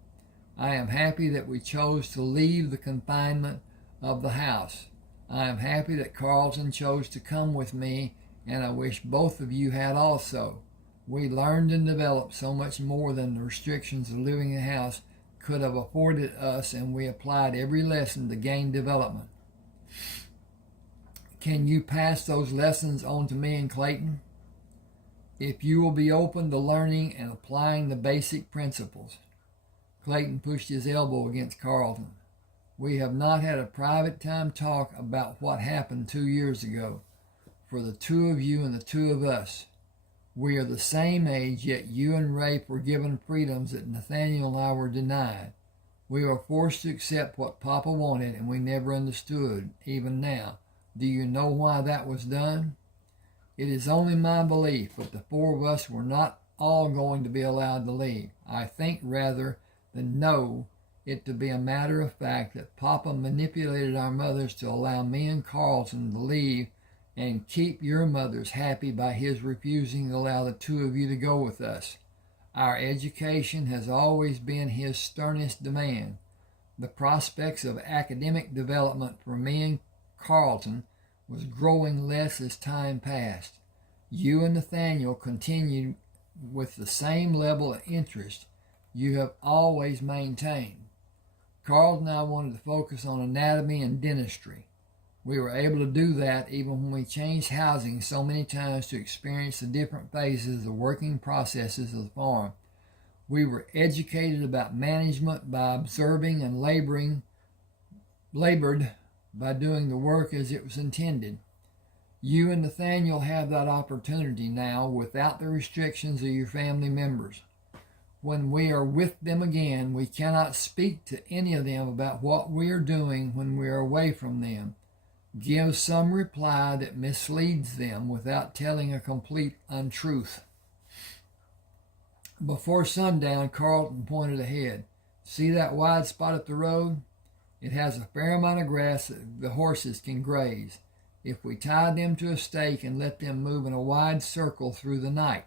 I am happy that we chose to leave the confinement of the house. I am happy that Carlton chose to come with me, and I wish both of you had also. We learned and developed so much more than the restrictions of living in a house could have afforded us, and we applied every lesson to gain development. Can you pass those lessons on to me and Clayton? If you will be open to learning and applying the basic principles. Clayton pushed his elbow against Carlton. We have not had a private time talk about what happened 2 years ago, for the two of you and the two of us. We are the same age, yet you and Rafe were given freedoms that Nathaniel and I were denied. We were forced to accept what Papa wanted, and we never understood, even now. Do you know why that was done? It is only my belief, but the four of us were not all going to be allowed to leave. I think rather than know it to be a matter of fact that Papa manipulated our mothers to allow me and Carlton to leave and keep your mothers happy by his refusing to allow the two of you to go with us. Our education has always been his sternest demand. The prospects of academic development for me and Carlton was growing less as time passed. You and Nathaniel continued with the same level of interest you have always maintained. Carlton and I wanted to focus on anatomy and dentistry. We were able to do that even when we changed housing so many times to experience the different phases of the working processes of the farm. We were educated about management by observing and labored by doing the work as it was intended. You and Nathaniel have that opportunity now without the restrictions of your family members. When we are with them again, we cannot speak to any of them about what we are doing when we are away from them. Give some reply that misleads them without telling a complete untruth. Before sundown, Carlton pointed ahead. See that wide spot at the road? It has a fair amount of grass that the horses can graze, if we tie them to a stake and let them move in a wide circle through the night.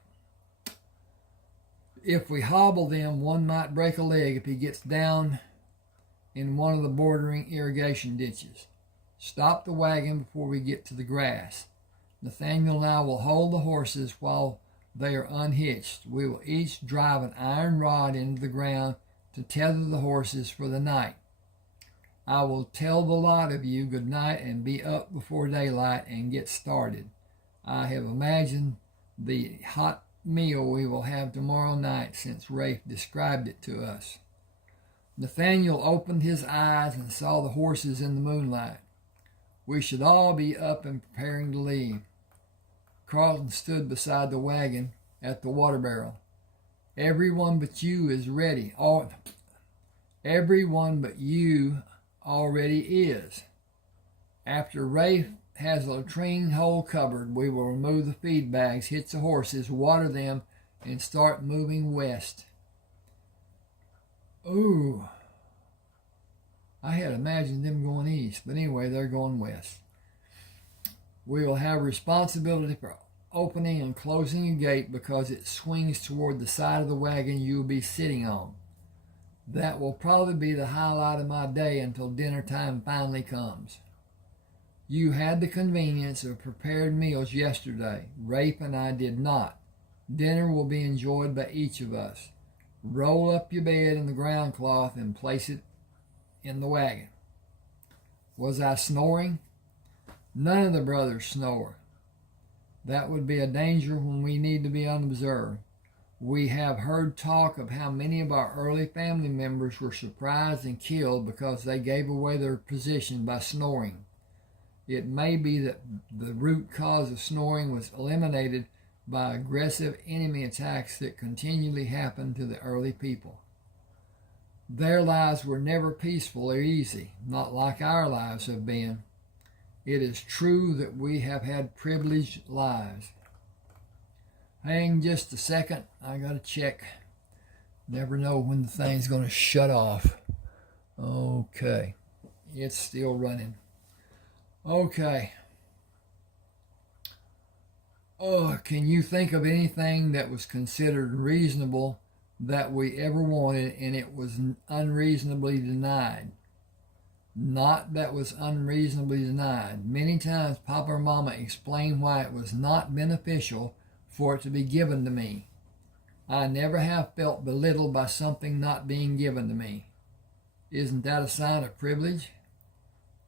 If we hobble them, one might break a leg if he gets down in one of the bordering irrigation ditches. Stop the wagon before we get to the grass. Nathaniel and I will hold the horses while they are unhitched. We will each drive an iron rod into the ground to tether the horses for the night. I will tell the lot of you good night and be up before daylight and get started. I have imagined the hot meal we will have tomorrow night since Rafe described it to us. Nathaniel opened his eyes and saw the horses in the moonlight. We should all be up and preparing to leave. Carlton stood beside the wagon at the water barrel. Everyone but you is ready. Everyone but you already is. After Rafe has a latrine hole covered, we will remove the feed bags, hitch the horses, water them, and start moving west. Ooh. I had imagined them going east, but anyway, they're going west. We will have responsibility for opening and closing a gate because it swings toward the side of the wagon you will be sitting on. That will probably be the highlight of my day until dinner time finally comes. You had the convenience of prepared meals yesterday. Rafe and I did not. Dinner will be enjoyed by each of us. Roll up your bed in the ground cloth and place it in the wagon. Was I snoring? None of the brothers snore. That would be a danger when we need to be unobserved. We have heard talk of how many of our early family members were surprised and killed because they gave away their position by snoring. It may be that the root cause of snoring was eliminated by aggressive enemy attacks that continually happened to the early people. Their lives were never peaceful or easy, not like our lives have been. It is true that we have had privileged lives. Hang just a second. I got to check. Never know when the thing's going to shut off. Okay. It's still running. Okay. Oh, can you think of anything that was considered reasonable that we ever wanted and it was unreasonably denied? Not that was unreasonably denied. Many times Papa or Mama explained why it was not beneficial for it to be given to me. I never have felt belittled by something not being given to me. Isn't that a sign of privilege?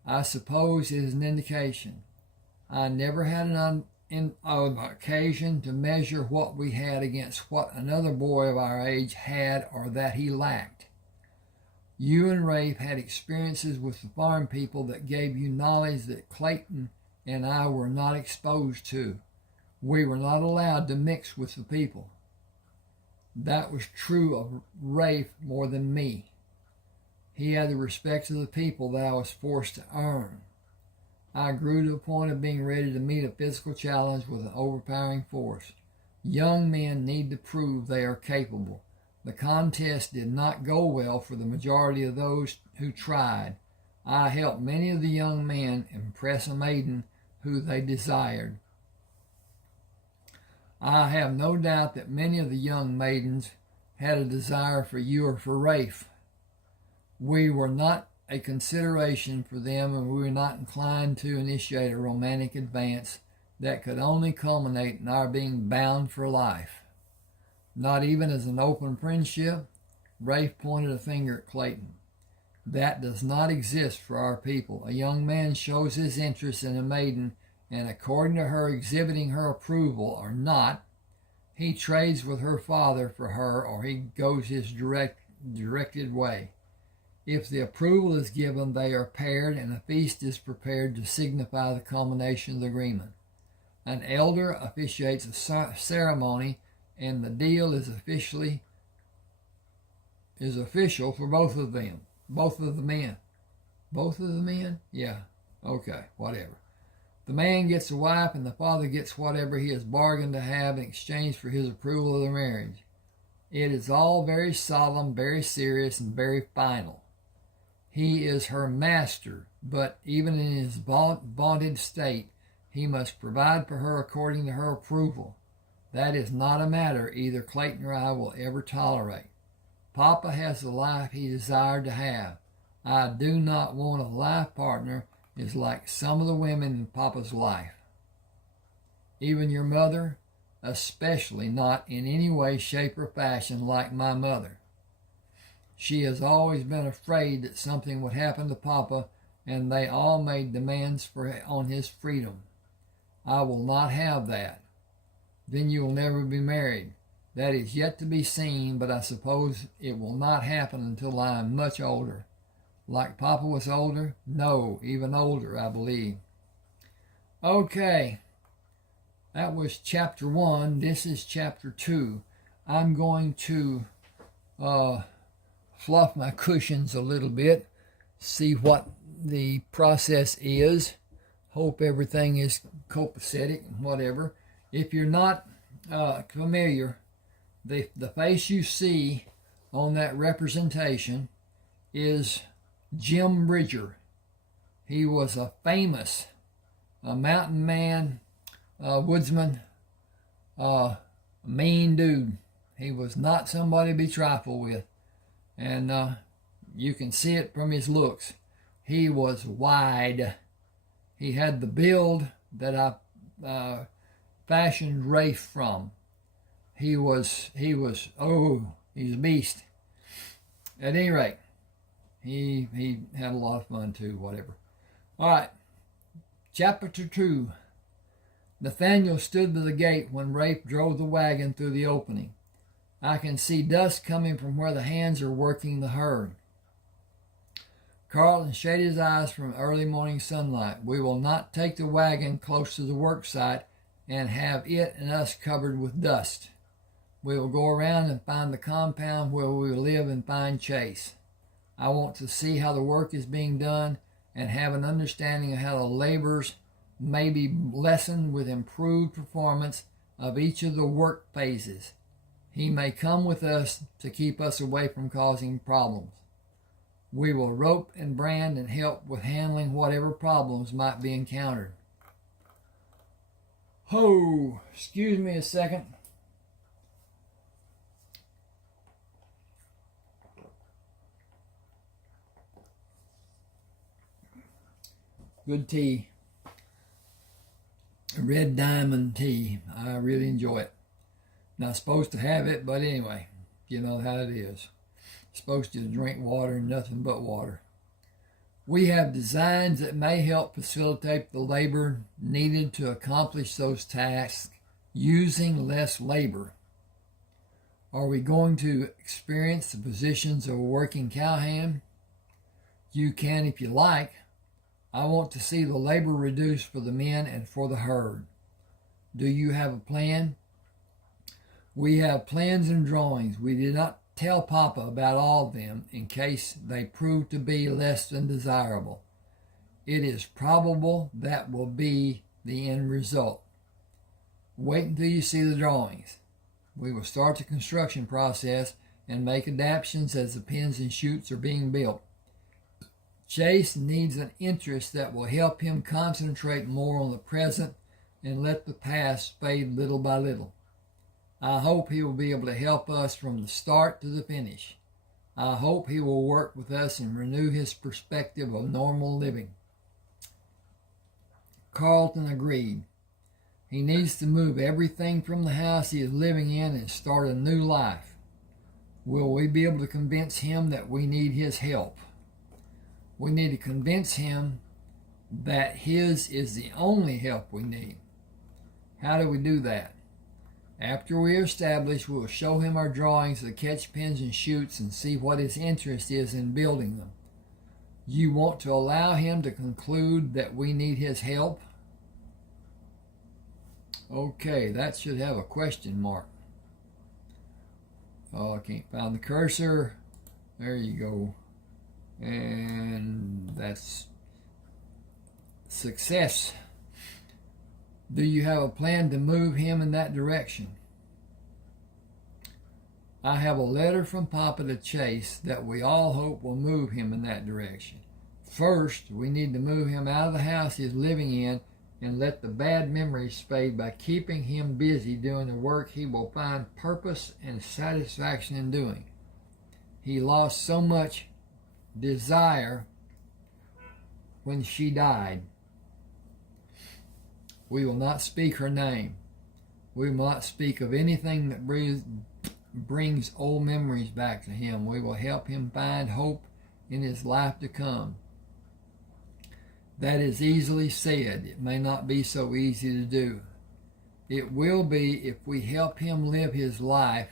I suppose it is an indication. I never had an occasion to measure what we had against what another boy of our age had or that he lacked. You and Rafe had experiences with the farm people that gave you knowledge that Clayton and I were not exposed to. We were not allowed to mix with the people. That was true of Rafe more than me. He had the respect of the people that I was forced to earn. I grew to the point of being ready to meet a physical challenge with an overpowering force. Young men need to prove they are capable. The contest did not go well for the majority of those who tried. I helped many of the young men impress a maiden who they desired. I have no doubt that many of the young maidens had a desire for you or for Rafe. We were not a consideration for them, and we were not inclined to initiate a romantic advance that could only culminate in our being bound for life. Not even as an open friendship. Rafe pointed a finger at Clayton. That does not exist for our people. A young man shows his interest in a maiden, and according to her exhibiting her approval or not, he trades with her father for her, or he goes his directed way. If the approval is given, they are paired, and a feast is prepared to signify the culmination of the agreement. An elder officiates a ceremony, and the deal is official for both of them. Both of the men. Both of the men? Yeah. Okay, whatever. The man gets a wife, and the father gets whatever he has bargained to have in exchange for his approval of the marriage. It is all very solemn, very serious, and very final. He is her master, but even in his vaunted state, he must provide for her according to her approval. That is not a matter either Clayton or I will ever tolerate. Papa has the life he desired to have. I do not want a life partner is like some of the women in Papa's life. Even your mother, especially not in any way, shape, or fashion like my mother. She has always been afraid that something would happen to Papa, and they all made demands on his freedom. I will not have that. Then you will never be married. That is yet to be seen, but I suppose it will not happen until I am much older. Like Papa was older? No, even older, I believe. Okay, that was chapter 1. This is chapter 2. I'm going to fluff my cushions a little bit, see what the process is. Hope everything is copacetic and whatever. If you're not familiar, the face you see on that representation is Jim Bridger. He was a famous mountain man, woodsman, mean dude. He was not somebody to be trifled with. And you can see it from his looks. He was wide. He had the build that I fashioned Rafe from. He's a beast. At any rate, he had a lot of fun too, whatever. All right, chapter 2. Nathaniel stood by the gate when Rafe drove the wagon through the opening. I can see dust coming from where the hands are working the herd. Carlton shaded his eyes from early morning sunlight. We will not take the wagon close to the work site and have it and us covered with dust. We will go around and find the compound where we will live and find Chase. I want to see how the work is being done and have an understanding of how the labors may be lessened with improved performance of each of the work phases. He may come with us to keep us away from causing problems. We will rope and brand and help with handling whatever problems might be encountered. Oh, excuse me a second. Good tea. Red Diamond tea. I really enjoy it. Not supposed to have it, but anyway, you know how it is. Supposed to drink water and nothing but water. We have designs that may help facilitate the labor needed to accomplish those tasks using less labor. Are we going to experience the positions of a working cowhand? You can if you like. I want to see the labor reduced for the men and for the herd. Do you have a plan? We have plans and drawings. We did not tell Papa about all of them in case they prove to be less than desirable. It is probable that will be the end result. Wait until you see the drawings. We will start the construction process and make adaptations as the pins and chutes are being built. Chase needs an interest that will help him concentrate more on the present and let the past fade little by little. I hope he will be able to help us from the start to the finish. I hope he will work with us and renew his perspective of normal living. Carlton agreed. He needs to move everything from the house he is living in and start a new life. Will we be able to convince him that we need his help? We need to convince him that his is the only help we need. How do we do that? After we are established, we will show him our drawings of the catch pins and chutes and see what his interest is in building them. You want to allow him to conclude that we need his help? Okay, that should have a question mark. Oh, I can't find the cursor. There you go. And that's success. Do you have a plan to move him in that direction? I have a letter from Papa to Chase that we all hope will move him in that direction. First, we need to move him out of the house he's living in and let the bad memories fade by keeping him busy doing the work he will find purpose and satisfaction in doing. He lost so much desire when she died. We will not speak her name. We will not speak of anything that brings old memories back to him. We will help him find hope in his life to come. That is easily said. It may not be so easy to do. It will be if we help him live his life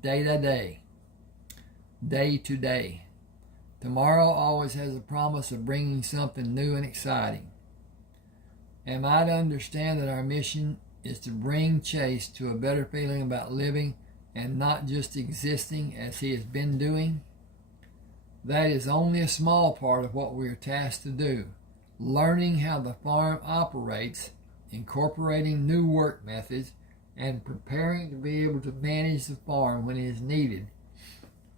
day to day, day to day. Tomorrow always has a promise of bringing something new and exciting. Am I to understand that our mission is to bring Chase to a better feeling about living and not just existing as he has been doing? That is only a small part of what we are tasked to do. Learning how the farm operates, incorporating new work methods, and preparing to be able to manage the farm when it is needed.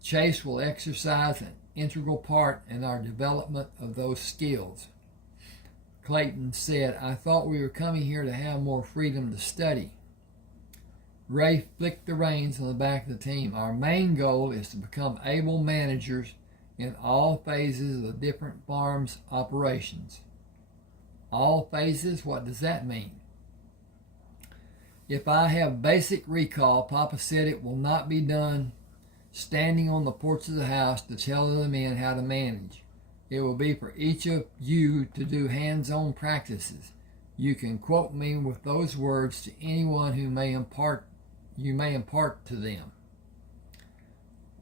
Chase will exercise an integral part in our development of those skills. Clayton said, I thought we were coming here to have more freedom to study. Rafe flicked the reins on the back of the team. Our main goal is to become able managers in all phases of the different farms' operations. All phases? What does that mean? If I have basic recall, Papa said it will not be done standing on the porch of the house to tell the men how to manage. It will be for each of you to do hands-on practices. You can quote me with those words to anyone who you may impart to them.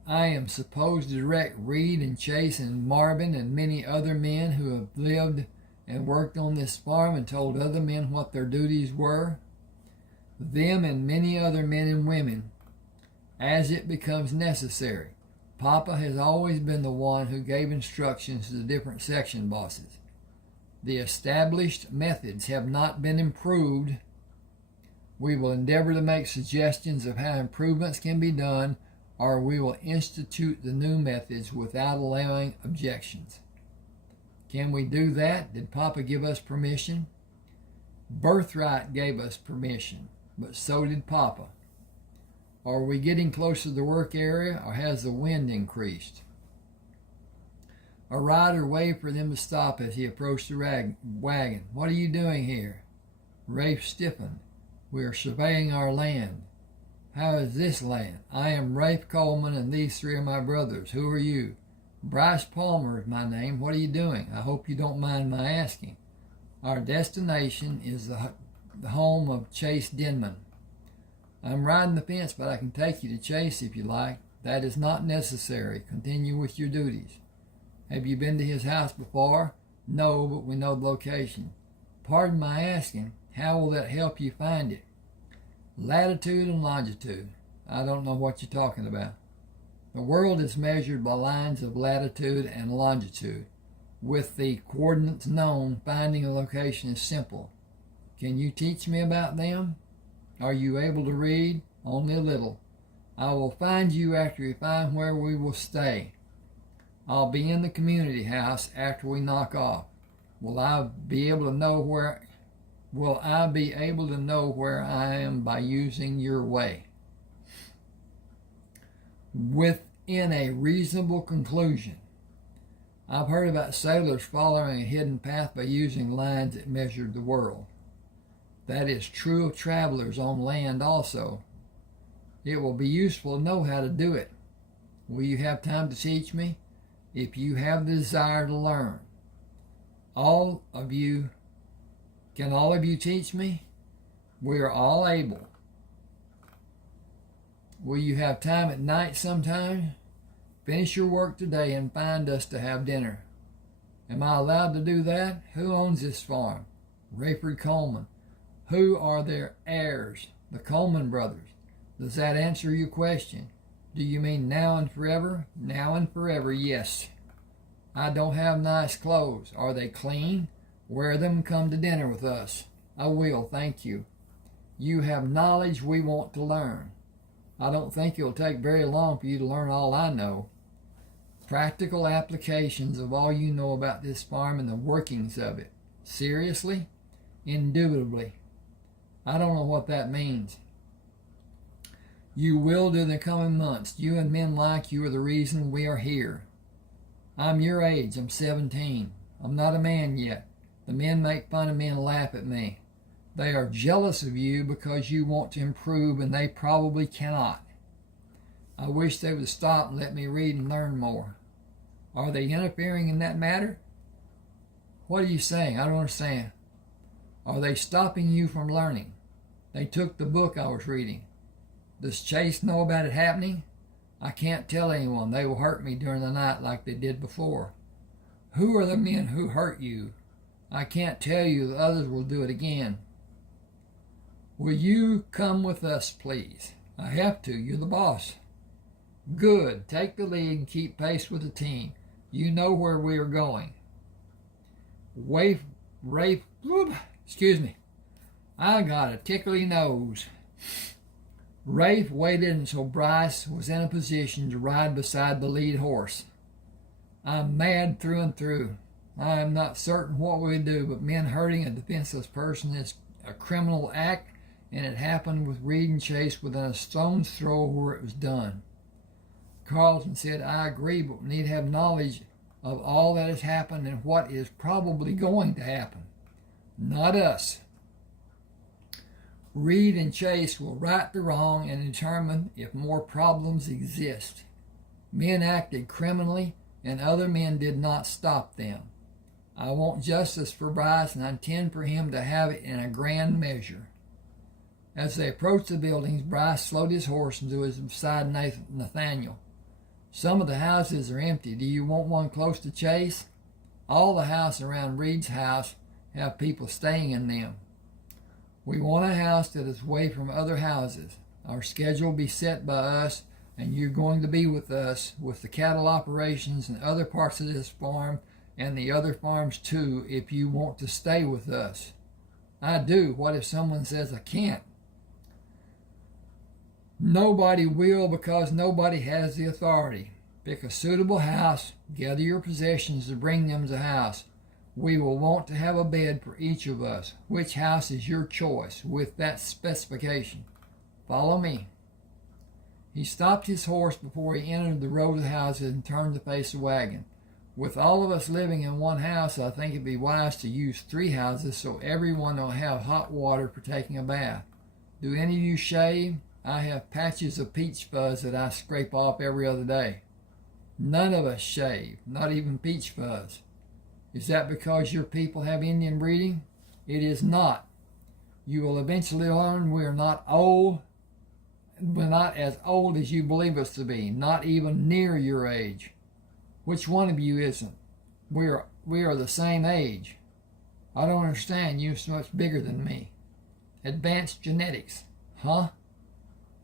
I am supposed to direct Reed and Chase and Marvin and many other men who have lived and worked on this farm and told other men what their duties were. Them and many other men and women, as it becomes necessary. Papa has always been the one who gave instructions to the different section bosses. The established methods have not been improved. We will endeavor to make suggestions of how improvements can be done, or we will institute the new methods without allowing objections. Can we do that? Did Papa give us permission? Birthright gave us permission, but so did Papa. Are we getting close to the work area, or has the wind increased? A rider waved for them to stop as he approached the wagon. What are you doing here? Rafe stiffened. We are surveying our land. How is this land? I am Rafe Coleman, and these three are my brothers. Who are you? Bryce Palmer is my name. What are you doing? I hope you don't mind my asking. Our destination is the home of Chase Denman. I'm riding the fence, but I can take you to Chase if you like. That is not necessary. Continue with your duties. Have you been to his house before? No, but we know the location. Pardon my asking. How will that help you find it? Latitude and longitude. I don't know what you're talking about. The world is measured by lines of latitude and longitude. With the coordinates known, finding a location is simple. Can you teach me about them? Are you able to read? Only a little. I will find you after we find where we will stay. I'll be in the community house after we knock off. Will I be able to know where I am by using your way? Within a reasonable conclusion. I've heard about sailors following a hidden path by using lines that measured the world. That is true of travelers on land also. It will be useful to know how to do it. Will you have time to teach me? If you have the desire to learn. Can all of you teach me? We are all able. Will you have time at night sometime? Finish your work today and find us to have dinner. Am I allowed to do that? Who owns this farm? Rayford Coleman. Who are their heirs? The Coleman brothers. Does that answer your question? Do you mean now and forever? Now and forever, yes. I don't have nice clothes. Are they clean? Wear them and come to dinner with us. I will, thank you. You have knowledge we want to learn. I don't think it will take very long for you to learn all I know. Practical applications of all you know about this farm and the workings of it. Seriously? Indubitably. I don't know what that means. You will do in the coming months. You and men like you are the reason we are here. I'm your age. I'm 17. I'm not a man yet. The men make fun of me and laugh at me. They are jealous of you because you want to improve, and they probably cannot. I wish they would stop and let me read and learn more. Are they interfering in that matter? What are you saying? I don't understand. Are they stopping you from learning? They took the book I was reading. Does Chase know about it happening? I can't tell anyone. They will hurt me during the night like they did before. Who are the men who hurt you? I can't tell you. The others will do it again. Will you come with us, please? I have to. You're the boss. Good. Take the lead and keep pace with the team. You know where we are going. Excuse me. I got a tickly nose. Rafe waited until Bryce was in a position to ride beside the lead horse. I'm mad through and through. I am not certain what we do, but men hurting a defenseless person is a criminal act, and it happened with Reed and Chase within a stone's throw where it was done. Carlton said, I agree, but we need to have knowledge of all that has happened and what is probably going to happen. Not us. Reed and Chase will right the wrong and determine if more problems exist. Men acted criminally, and other men did not stop them. I want justice for Bryce, and I intend for him to have it in a grand measure. As they approached the buildings, Bryce slowed his horse and was beside Nathaniel. Some of the houses are empty. Do you want one close to Chase? All the houses around Reed's house have people staying in them. We want a house that is away from other houses. Our schedule will be set by us. and you're going to be with us with the cattle operations and other parts of this farm and the other farms too if you want to stay with us. I do. What if someone says I can't? Nobody will, because nobody has the authority. Pick a suitable house, gather your possessions to bring them to the house. We will want to have a bed for each of us. Which house is your choice with that specification? Follow me. He stopped his horse before he entered the row of houses and turned to face the wagon. With all of us living in one house, I think it'd be wise to use 3 houses so everyone will have hot water for taking a bath. Do any of you shave? I have patches of peach fuzz that I scrape off every other day. None of us shave, not even peach fuzz. Is that because your people have Indian breeding? It is not. You will eventually learn we are not old. We're not as old as you believe us to be, not even near your age. Which one of you isn't? We are the same age. I don't understand. You're so much bigger than me. Advanced genetics. Huh?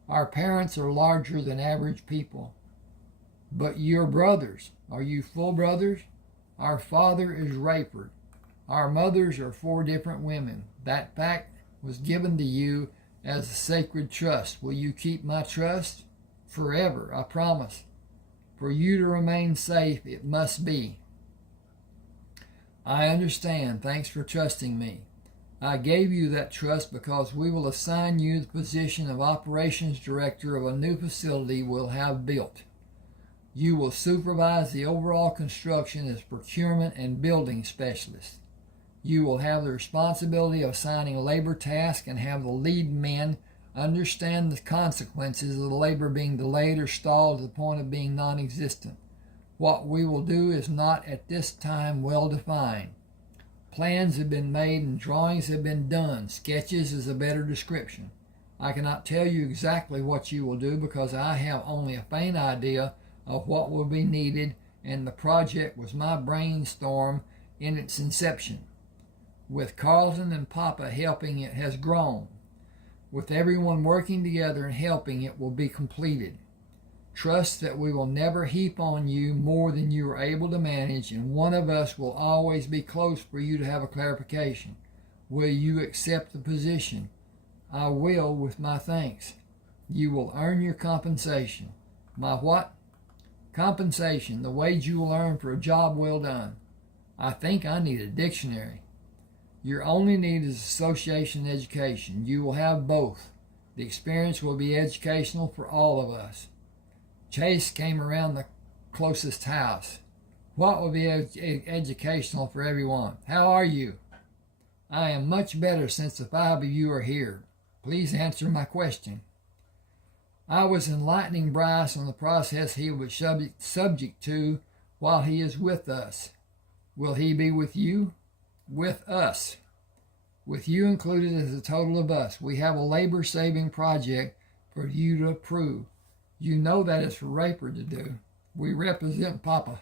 Our parents are larger than average people. But you're brothers. Are you full brothers? Our father is Rayford. Our mothers are 4 different women. That fact was given to you as a sacred trust. Will you keep my trust? Forever, I promise. For you to remain safe, it must be. I understand. Thanks for trusting me. I gave you that trust because we will assign you the position of operations director of a new facility we'll have built. You will supervise the overall construction as procurement and building specialist. You will have the responsibility of assigning labor tasks and have the lead men understand the consequences of the labor being delayed or stalled to the point of being non-existent. What we will do is not at this time well defined. Plans have been made and drawings have been done. Sketches is a better description. I cannot tell you exactly what you will do because I have only a faint idea of what will be needed, and the project was my brainstorm in its inception. With Carlton and Papa helping, it has grown. With everyone working together and helping, it will be completed. Trust that we will never heap on you more than you are able to manage, and one of us will always be close for you to have a clarification. Will you accept the position? I will, with my thanks. You will earn your compensation. My what? Compensation, the wage you will earn for a job well done. I think I need a dictionary. Your only need is association education. You will have both. The experience will be educational for all of us. Chase came around the closest house. What will be educational for everyone? How are you? I am much better since the 5 of you are here. Please answer my question. I was enlightening Bryce on the process he was subject to while he is with us. Will he be with you? With us. With you included as a total of us. We have a labor-saving project for you to approve. You know that is for Rayford to do. We represent Papa.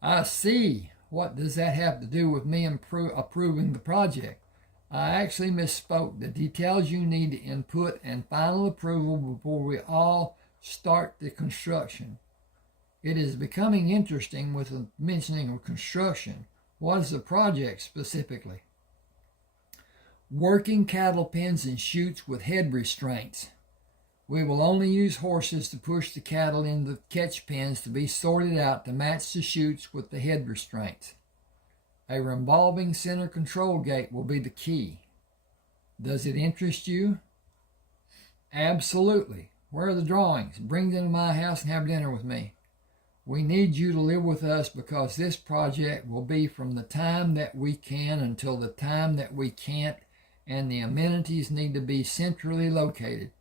I see. What does that have to do with me approving the project? I actually misspoke. The details you need to input and final approval before we all start the construction. It is becoming interesting with the mentioning of construction. What is the project specifically? Working cattle pens and chutes with head restraints. We will only use horses to push the cattle into the catch pens to be sorted out to match the chutes with the head restraints. A revolving center control gate will be the key. Does it interest you? Absolutely. Where are the drawings? Bring them to my house and have dinner with me. We need you to live with us because this project will be from the time that we can until the time that we can't, and the amenities need to be centrally located.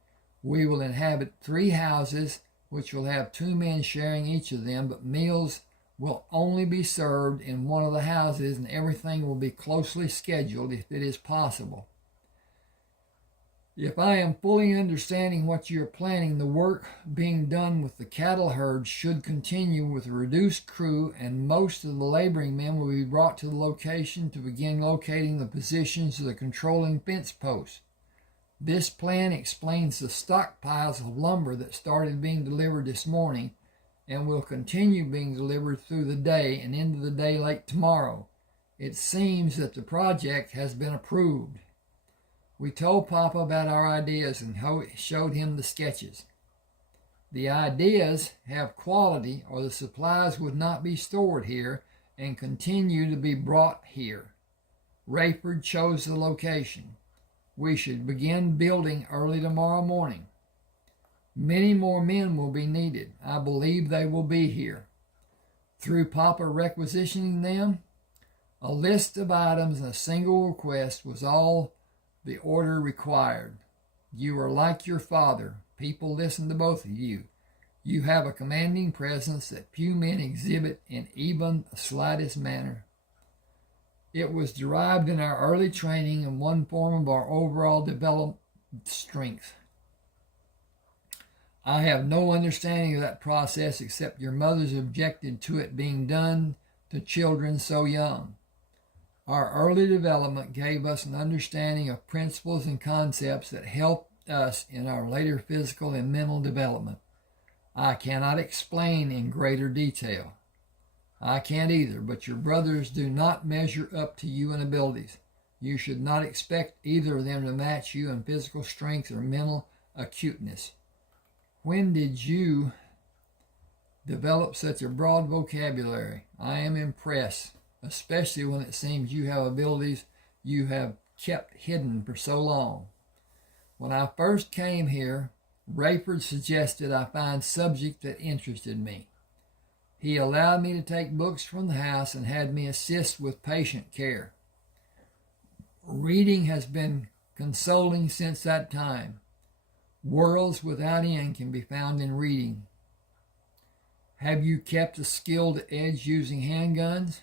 We will inhabit 3 houses, which will have 2 men sharing each of them, but meals will only be served in one of the houses, and everything will be closely scheduled if it is possible. If I am fully understanding what you are planning, the work being done with the cattle herd should continue with a reduced crew, and most of the laboring men will be brought to the location to begin locating the positions of the controlling fence posts. This plan explains the stockpiles of lumber that started being delivered this morning and will continue being delivered through the day and into the daylight tomorrow. It seems that the project has been approved. We told Papa about our ideas and showed him the sketches. The ideas have quality, or the supplies would not be stored here and continue to be brought here. Rayford chose the location. We should begin building early tomorrow morning. Many more men will be needed. I believe they will be here. Through Papa requisitioning them, a list of items and a single request was all the order required. You are like your father. People listen to both of you. You have a commanding presence that few men exhibit in even the slightest manner. It was derived in our early training and one form of our overall developed strength. I have no understanding of that process except your mothers objected to it being done to children so young. Our early development gave us an understanding of principles and concepts that helped us in our later physical and mental development. I cannot explain in greater detail. I can't either, but your brothers do not measure up to you in abilities. You should not expect either of them to match you in physical strength or mental acuteness. When did you develop such a broad vocabulary? I am impressed, especially when it seems you have abilities you have kept hidden for so long. When I first came here, Rayford suggested I find subject that interested me. He allowed me to take books from the house and had me assist with patient care. Reading has been consoling since that time. Worlds without end can be found in reading. Have you kept a skilled edge using handguns?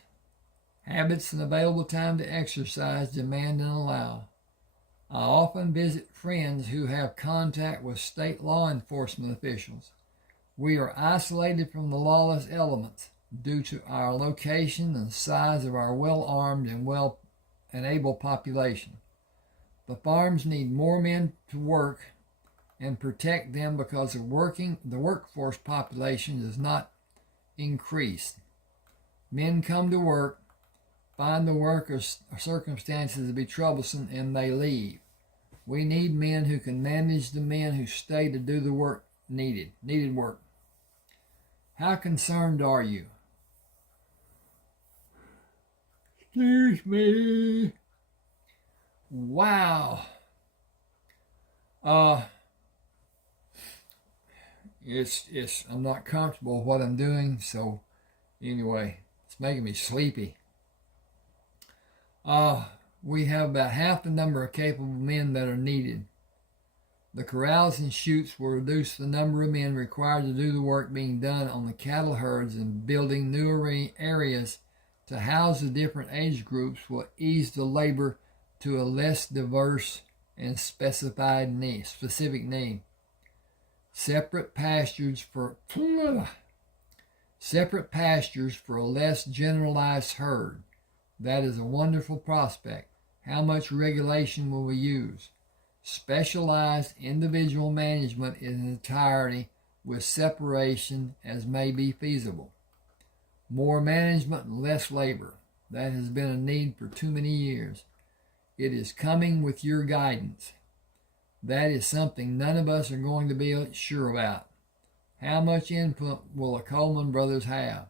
Habits and available time to exercise demand and allow. I often visit friends who have contact with state law enforcement officials. We are isolated from the lawless elements due to our location and the size of our well-armed and able population. The farms need more men to work and protect them because the workforce population does not increase. Men come to work, find the work or circumstances to be troublesome, and they leave. We need men who can manage the men who stay to do the work needed work. How concerned are you? Excuse me. Wow. I'm not comfortable with what I'm doing, so anyway, it's making me sleepy. We have about half the number of capable men that are needed. The corrals and chutes will reduce the number of men required to do the work being done on the cattle herds, and building new areas to house the different age groups will ease the labor to a less diverse and specific need. Separate pastures for a less generalized herd. That is a wonderful prospect. How much regulation will we use? Specialized individual management in entirety with separation as may be feasible. More management and less labor. That has been a need for too many years. It is coming with your guidance. That is something none of us are going to be sure about. How much input will the Coleman brothers have?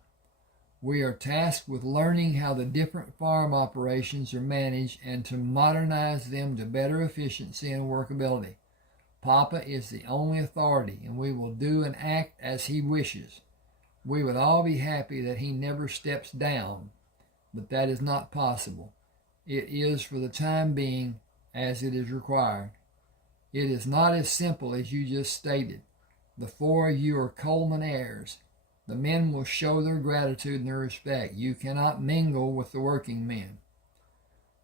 We are tasked with learning how the different farm operations are managed and to modernize them to better efficiency and workability. Papa is the only authority, and we will do and act as he wishes. We would all be happy that he never steps down, but that is not possible. It is for the time being as it is required. It is not as simple as you just stated. The four of you are Coleman heirs. The men will show their gratitude and their respect. You cannot mingle with the working men.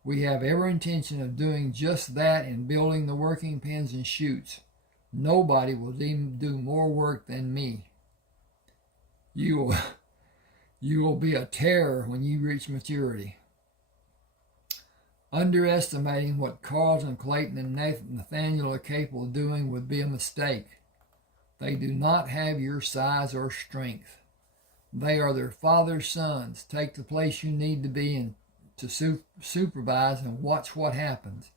We have every intention of doing just that in building the working pens and chutes. Nobody will do more work than me. You will be a terror when you reach maturity. Underestimating what Carlton, Clayton, and Nathaniel are capable of doing would be a mistake. They do not have your size or strength. They are their father's sons. Take the place you need to be in to supervise and watch what happens.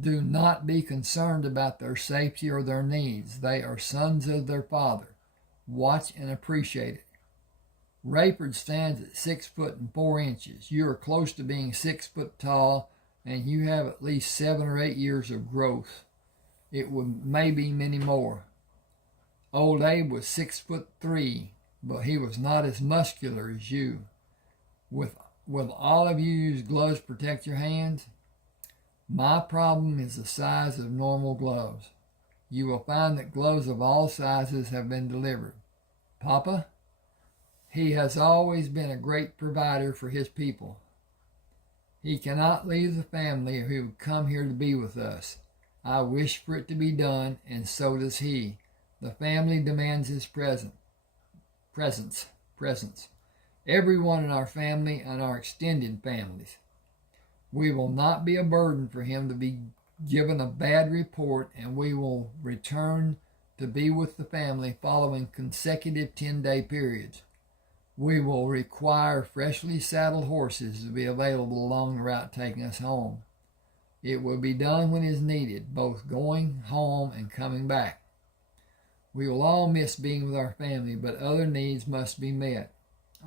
Do not be concerned about their safety or their needs. They are sons of their father. Watch and appreciate it. Rayford stands at 6'4". You are close to being 6 foot tall, and you have at least 7 or 8 years of growth. It would maybe many more. Old Abe was 6'3", but he was not as muscular as you. Will all of you use gloves to protect your hands? My problem is the size of normal gloves. You will find that gloves of all sizes have been delivered. Papa? He has always been a great provider for his people. He cannot leave the family or he would come here to be with us. I wish for it to be done, and so does he. The family demands his presence. Everyone in our family and our extended families. We will not be a burden for him to be given a bad report, and we will return to be with the family following consecutive 10-day periods. We will require freshly saddled horses to be available along the route taking us home. It will be done when is needed, both going home and coming back. We will all miss being with our family, but other needs must be met.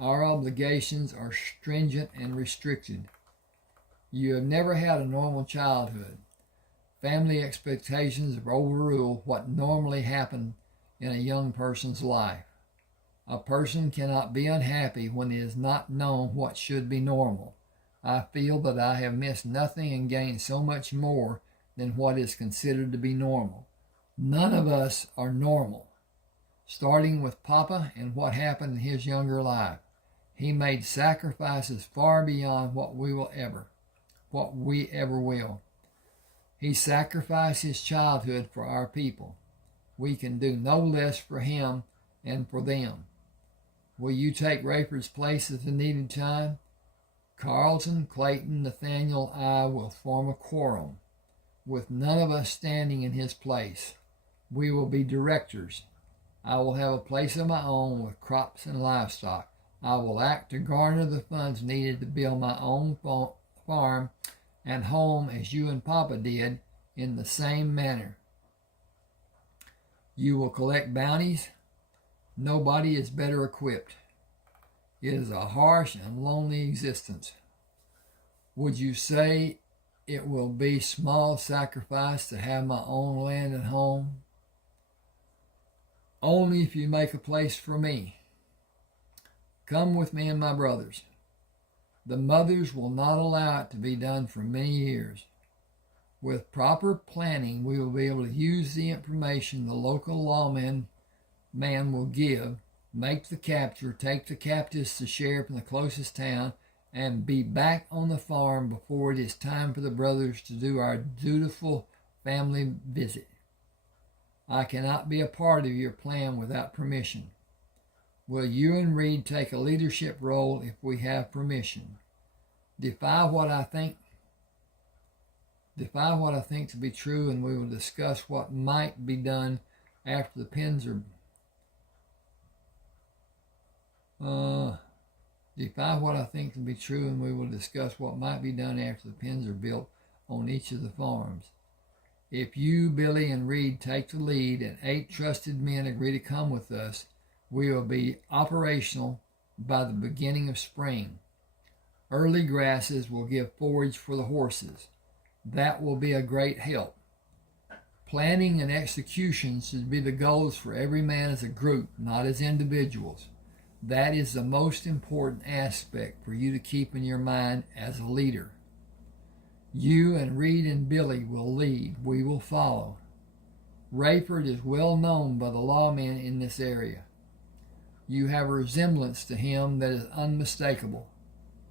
Our obligations are stringent and restricted. You have never had a normal childhood. Family expectations have overruled what normally happens in a young person's life. A person cannot be unhappy when it is not known what should be normal. I feel that I have missed nothing and gained so much more than what is considered to be normal. None of us are normal. Starting with Papa and what happened in his younger life. He made sacrifices far beyond what we ever will. He sacrificed his childhood for our people. We can do no less for him and for them. Will you take Rayford's place at the needed time? Carlton, Clayton, Nathaniel, I will form a quorum, with none of us standing in his place. We will be directors. I will have a place of my own with crops and livestock. I will act to garner the funds needed to build my own farm and home as you and Papa did in the same manner. You will collect bounties. Nobody is better equipped. It is a harsh and lonely existence. Would you say it will be small sacrifice to have my own land and home? Only if you make a place for me. Come with me and my brothers. The mothers will not allow it to be done for many years. With proper planning, we will be able to use the information the local lawman will give, make the capture, take the captives to sheriff in the closest town, and be back on the farm before it is time for the brothers to do our dutiful family visit. I cannot be a part of your plan without permission. Will you and Reed take a leadership role if we have permission? Defy what I think to be true, and we will discuss what might be done after the pens are defy what I think to be true, and we will discuss what might be done after the pens are built on each of the farms. If you, Billy, and Reed take the lead and 8 trusted men agree to come with us, we will be operational by the beginning of spring. Early grasses will give forage for the horses. That will be a great help. Planning and execution should be the goals for every man as a group, not as individuals. That is the most important aspect for you to keep in your mind as a leader. You and Reed and Billy will lead. We will follow. Rayford is well known by the lawmen in this area. You have a resemblance to him that is unmistakable.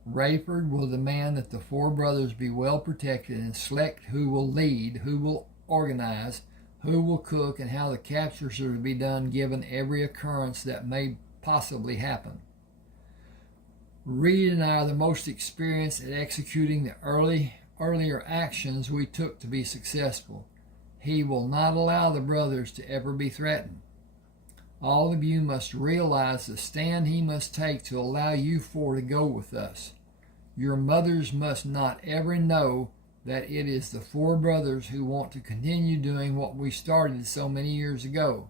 Rayford will demand that the 4 brothers be well protected and select who will lead, who will organize, who will cook, and how the captures are to be done given every occurrence that may possibly happen. Reed and I are the most experienced at executing the early earlier actions we took to be successful. He will not allow the brothers to ever be threatened. All of you must realize the stand he must take to allow you four to go with us. Your mothers must not ever know that it is the four brothers who want to continue doing what we started so many years ago.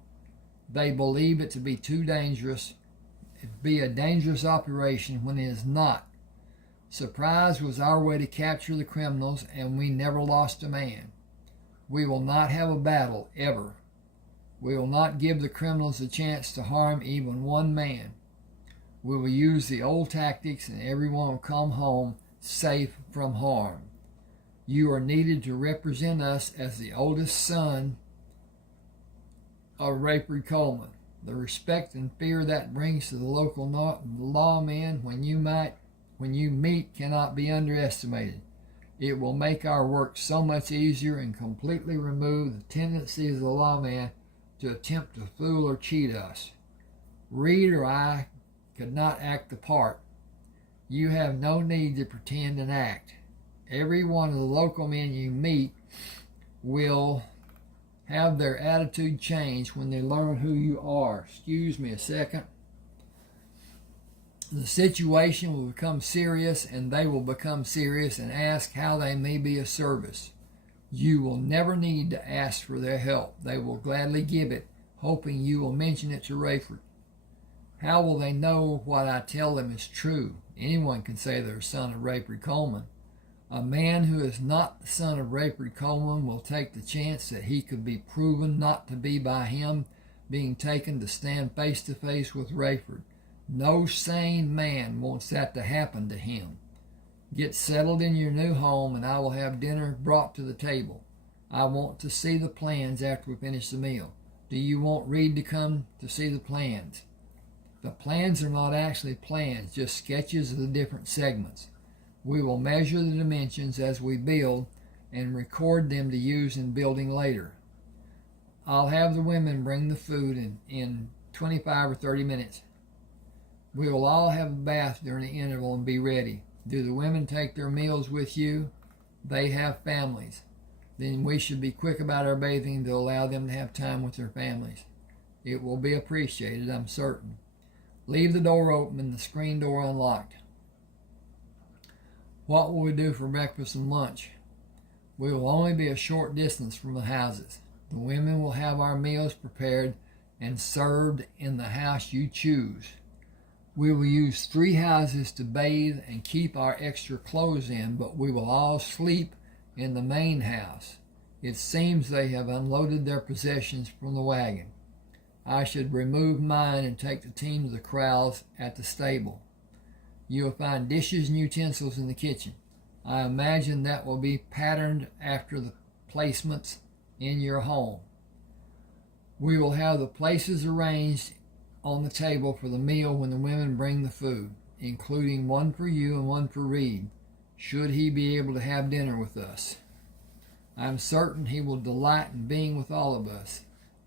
They believe it to be too dangerous, be a dangerous operation when it is not. Surprise was our way to capture the criminals, and we never lost a man. We will not have a battle, ever. We will not give the criminals a chance to harm even one man. We will use the old tactics, and everyone will come home safe from harm. You are needed to represent us as the oldest son of Rafe Coleman. The respect and fear that brings to the local lawmen when you meet cannot be underestimated. It will make our work so much easier and completely remove the tendency of the lawman to attempt to fool or cheat us. Reed or I could not act the part. You have no need to pretend and act. Every one of the local men you meet will have their attitude change when they learn who you are. Excuse me a second. The situation will become serious, and they will become serious and ask how they may be of service. You will never need to ask for their help. They will gladly give it, hoping you will mention it to Rayford. How will they know what I tell them is true? Anyone can say they're a son of Rayford Coleman. A man who is not the son of Rayford Coleman will take the chance that he could be proven not to be by him being taken to stand face to face with Rayford. No sane man wants that to happen to him. Get settled in your new home, and I will have dinner brought to the table. I want to see the plans after we finish the meal. Do you want Reed to come to see the plans? The plans are not actually plans, just sketches of the different segments. We will measure the dimensions as we build and record them to use in building later. I'll have the women bring the food in 25 or 30 minutes. We will all have a bath during the interval and be ready. Do the women take their meals with you? They have families. Then we should be quick about our bathing to allow them to have time with their families. It will be appreciated, I'm certain. Leave the door open and the screen door unlocked. What will we do for breakfast and lunch? We will only be a short distance from the houses. The women will have our meals prepared and served in the house you choose. We will use 3 houses to bathe and keep our extra clothes in, but we will all sleep in the main house. It seems they have unloaded their possessions from the wagon. I should remove mine and take the team to the corrals at the stable. You will find dishes and utensils in the kitchen. I imagine that will be patterned after the placements in your home. We will have the places arranged on the table for the meal when the women bring the food, including one for you and one for Reed, should he be able to have dinner with us. I'm certain he will delight in being with all of us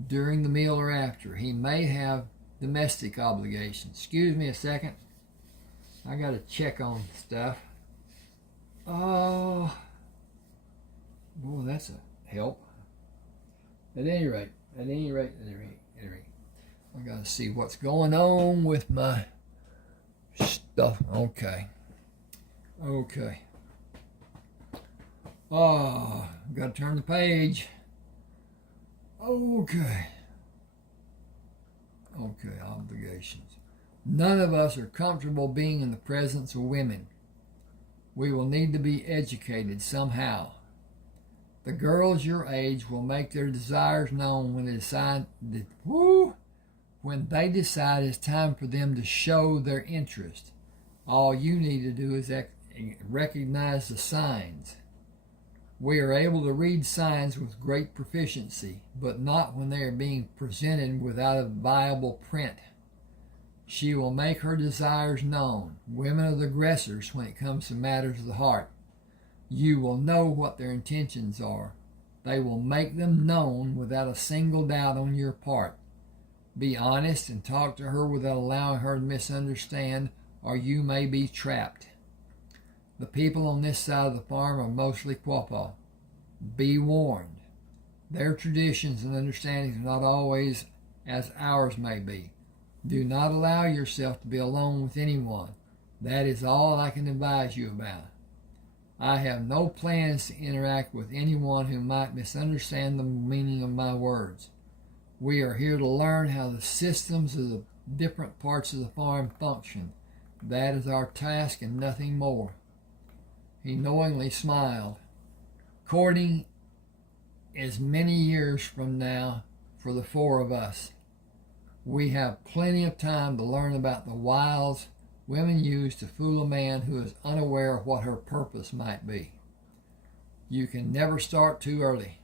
during the meal or after. He may have domestic obligations. Excuse me a second. I got to check on stuff. Oh, boy, that's a help. At any rate. I got to see what's going on with my stuff. Okay. Oh, got to turn the page. Okay, obligations. None of us are comfortable being in the presence of women. We will need to be educated somehow. The girls your age will make their desires known when they decide it's time for them to show their interest. All you need to do is recognize the signs. We are able to read signs with great proficiency, but not when they are being presented without a viable print. She will make her desires known. Women are the aggressors when it comes to matters of the heart. You will know what their intentions are. They will make them known without a single doubt on your part. Be honest and talk to her without allowing her to misunderstand, or you may be trapped. The people on this side of the farm are mostly Quapaw. Be warned. Their traditions and understandings are not always as ours may be. Do not allow yourself to be alone with anyone. That is all I can advise you about. I have no plans to interact with anyone who might misunderstand the meaning of my words. We are here to learn how the systems of the different parts of the farm function. That is our task and nothing more. He knowingly smiled. Courting is many years from now for the four of us. We have plenty of time to learn about the wiles women use to fool a man who is unaware of what her purpose might be. You can never start too early.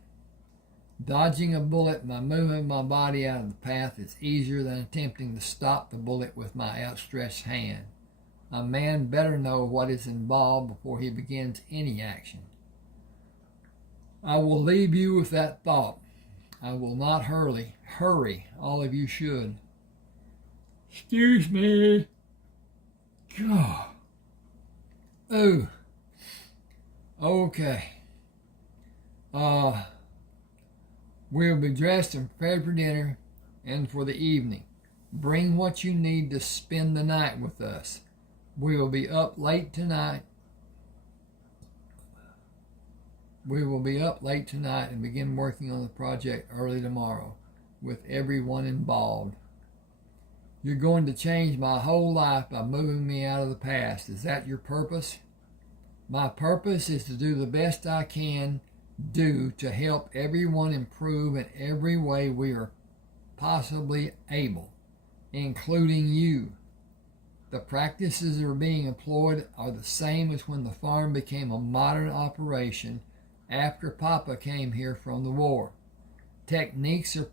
Dodging a bullet by moving my body out of the path is easier than attempting to stop the bullet with my outstretched hand. A man better know what is involved before he begins any action. I will leave you with that thought. I will not hurry. All of you should. Excuse me. God. Oh. Okay. We'll be dressed and prepared for dinner and for the evening. Bring what you need to spend the night with us. We will be up late tonight. And begin working on the project early tomorrow with everyone involved. You're going to change my whole life by moving me out of the past. Is that your purpose? My purpose is to do the best I can do to help everyone improve in every way we are possibly able, including you. The practices that are being employed are the same as when the farm became a modern operation after Papa came here from the war. Techniques are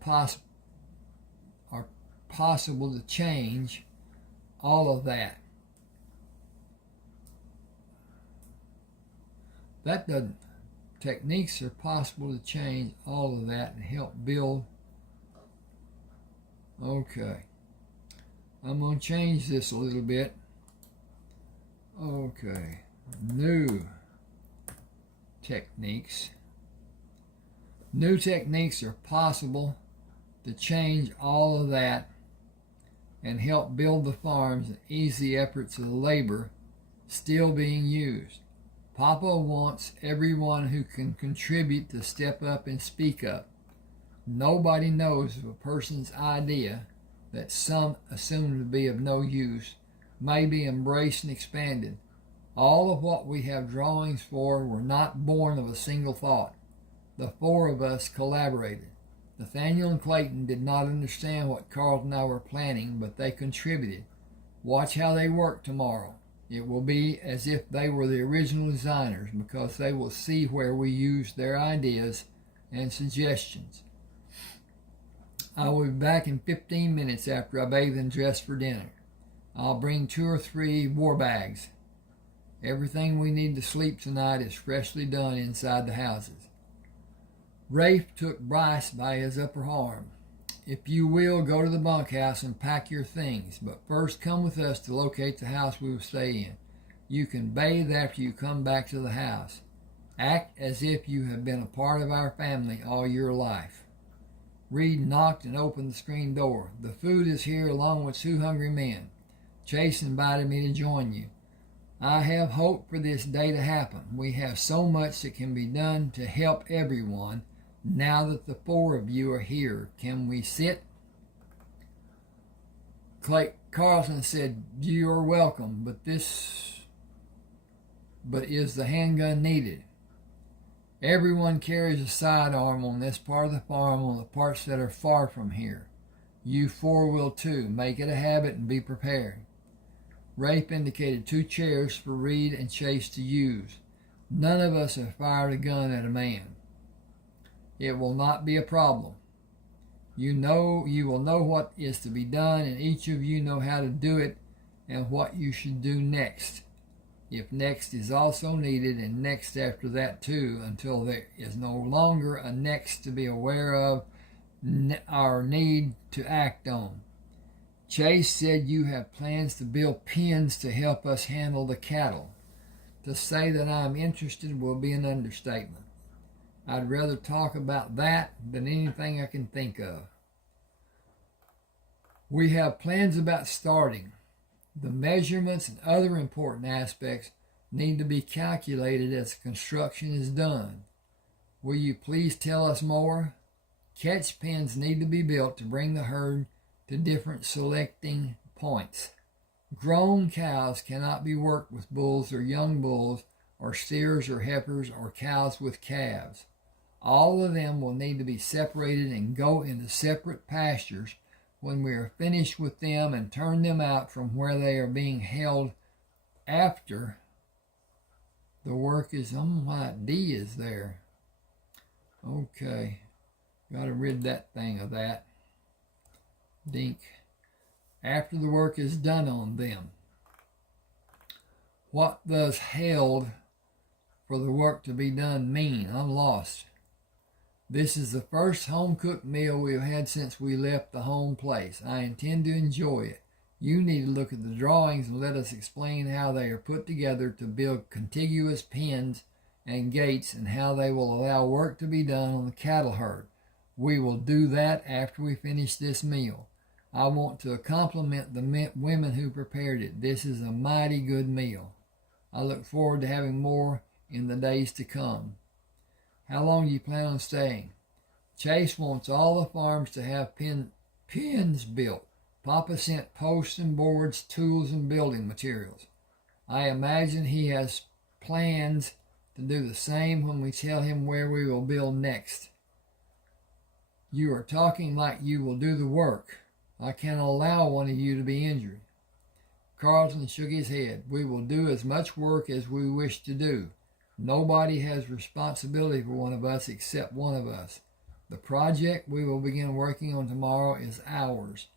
possible to change all of that. Techniques are possible to change all of that and help build. Okay. I'm going to change this a little bit. Okay. New techniques. New techniques are possible to change all of that and help build the farms and ease the efforts of the labor still being used. Papa wants everyone who can contribute to step up and speak up. Nobody knows if a person's idea that some assume to be of no use may be embraced and expanded. All of what we have drawings for were not born of a single thought. The four of us collaborated. Nathaniel and Clayton did not understand what Carl and I were planning, but they contributed. Watch how they work tomorrow. It will be as if they were the original designers, because they will see where we used their ideas and suggestions. I will be back in 15 minutes after I bathe and dress for dinner. I'll bring 2 or 3 war bags. Everything we need to sleep tonight is freshly done inside the houses. Rafe took Bryce by his upper arm. If you will, go to the bunkhouse and pack your things, but first come with us to locate the house we will stay in. You can bathe after you come back to the house. Act as if you have been a part of our family all your life. Reed knocked and opened the screen door. The food is here along with 2 hungry men. Chase invited me to join you. I have hope for this day to happen. We have so much that can be done to help everyone. Now that the 4 of you are here, can we sit? Carlson said, you are welcome, but is the handgun needed? Everyone carries a sidearm on this part of the farm on the parts that are far from here. You 4 will too. Make it a habit and be prepared. Rafe indicated 2 chairs for Reed and Chase to use. None of us have fired a gun at a man. It will not be a problem. You will know what is to be done, and each of you know how to do it and what you should do next. If next is also needed, and next after that too, until there is no longer a next to be aware of or need to act on. Chase said you have plans to build pens to help us handle the cattle. To say that I'm interested will be an understatement. I'd rather talk about that than anything I can think of. We have plans about starting. The measurements and other important aspects need to be calculated as construction is done. Will you please tell us more? Catch pens need to be built to bring the herd to different selecting points. Grown cows cannot be worked with bulls or young bulls or steers or heifers or cows with calves. All of them will need to be separated and go into separate pastures when we are finished with them and turn them out from where they are being held after the work is on. Why D is there? Okay, got to rid that thing of that. Dink. After the work is done on them. What does held for the work to be done mean? I'm lost. This is the first home-cooked meal we've had since we left the home place. I intend to enjoy it. You need to look at the drawings and let us explain how they are put together to build contiguous pens and gates and how they will allow work to be done on the cattle herd. We will do that after we finish this meal. I want to compliment the women who prepared it. This is a mighty good meal. I look forward to having more in the days to come. How long do you plan on staying? Chase wants all the farms to have pens built. Papa sent posts and boards, tools, and building materials. I imagine he has plans to do the same when we tell him where we will build next. You are talking like you will do the work. I cannot allow one of you to be injured. Carlton shook his head. We will do as much work as we wish to do. Nobody has responsibility for one of us except one of us. The project we will begin working on tomorrow is ours.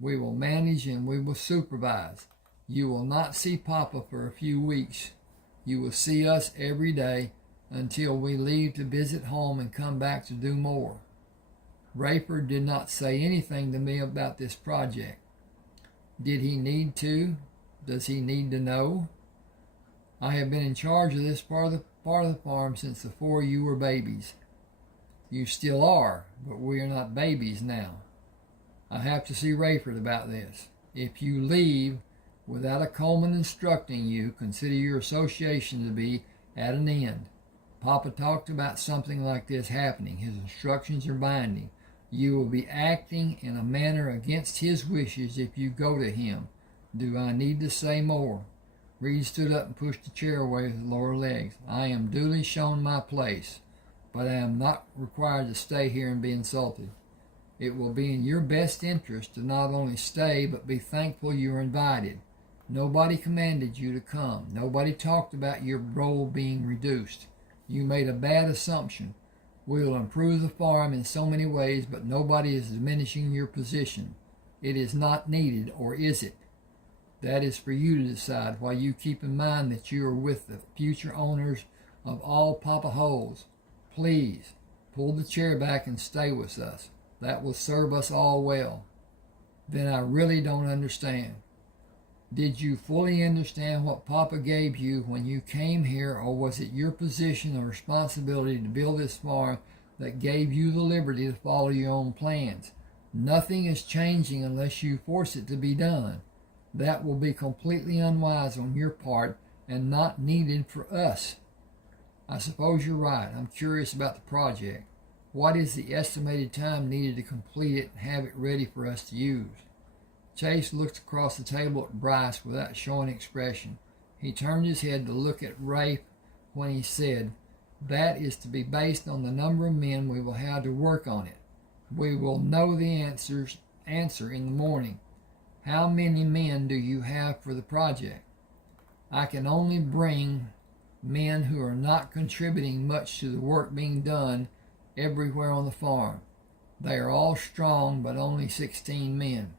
We will manage and we will supervise. You will not see Papa for a few weeks. You will see us every day until we leave to visit home and come back to do more. Rayford did not say anything to me about this project. Did he need to? Does he need to know? I have been in charge of this part of the farm since before you were babies. You still are, but we are not babies now. I have to see Rayford about this. If you leave without a Coleman instructing you, consider your association to be at an end. Papa talked about something like this happening. His instructions are binding. You will be acting in a manner against his wishes if you go to him. Do I need to say more? Reed stood up and pushed the chair away with his lower legs. I am duly shown my place, but I am not required to stay here and be insulted. It will be in your best interest to not only stay, but be thankful you were invited. Nobody commanded you to come. Nobody talked about your role being reduced. You made a bad assumption. We will improve the farm in so many ways, but nobody is diminishing your position. It is not needed, or is it? That is for you to decide, while you keep in mind that you are with the future owners of all Papa Holes. Please, pull the chair back and stay with us. That will serve us all well. Then I really don't understand. Did you fully understand what Papa gave you when you came here, or was it your position or responsibility to build this farm that gave you the liberty to follow your own plans? Nothing is changing unless you force it to be done. That will be completely unwise on your part and not needed for us. I suppose you're right. I'm curious about the project. What is the estimated time needed to complete it and have it ready for us to use? Chase looked across the table at Bryce without showing expression. He turned his head to look at Rafe when he said, that is to be based on the number of men we will have to work on it. We will know the answer in the morning. How many men do you have for the project? I can only bring men who are not contributing much to the work being done everywhere on the farm. They are all strong, but only 16 men.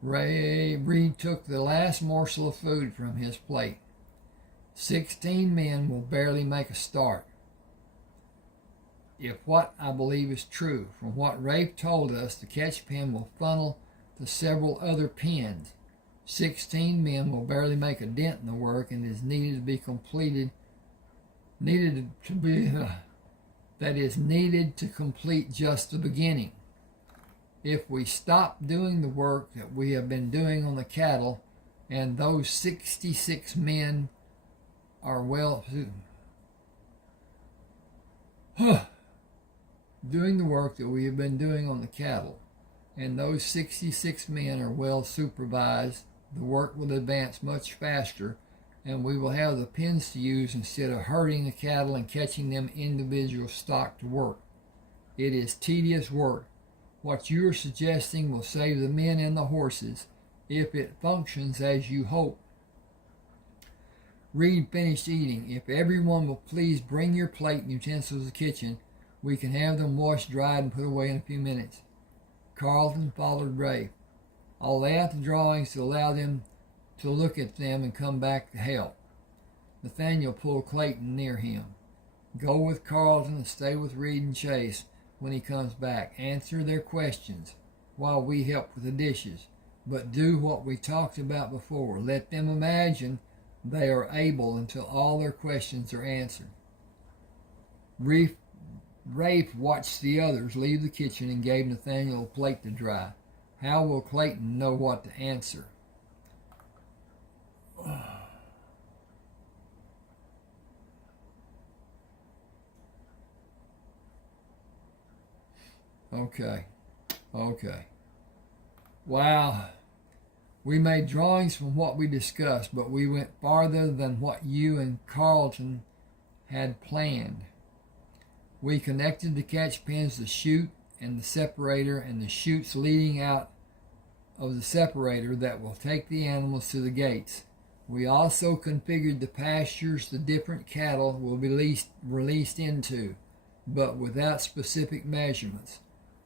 Reed took the last morsel of food from his plate. 16 men will barely make a start. If what I believe is true, from what Rafe told us, the catch pen will funnel to several other pens. 16 men will barely make a dent in the work and is needed to be completed, that is needed to complete just the beginning. If we stop doing the work that we have been doing on the cattle, and those 66 men are doing the work that we have been doing on the cattle, and those 66 men are well supervised, the work will advance much faster, and we will have the pens to use instead of herding the cattle and catching them individual stock to work. It is tedious work. What you are suggesting will save the men and the horses if it functions as you hope. Reed finished eating. If everyone will please bring your plate and utensils to the kitchen, we can have them washed, dried, and put away in a few minutes. Carlton followed Rafe. I'll lay out the drawings to allow them to look at them and come back to help. Nathaniel pulled Clayton near him. Go with Carlton and stay with Reed and Chase when he comes back. Answer their questions while we help with the dishes. But do what we talked about before. Let them imagine they are able until all their questions are answered. Rafe watched the others leave the kitchen and gave Nathaniel a plate to dry. How will Clayton know what to answer? Okay. Wow. We made drawings from what we discussed, but we went farther than what you and Carlton had planned. We connected the catch pins, the chute, and the separator, and the chutes leading out of the separator that will take the animals to the gates. We also configured the pastures the different cattle will be released into, but without specific measurements.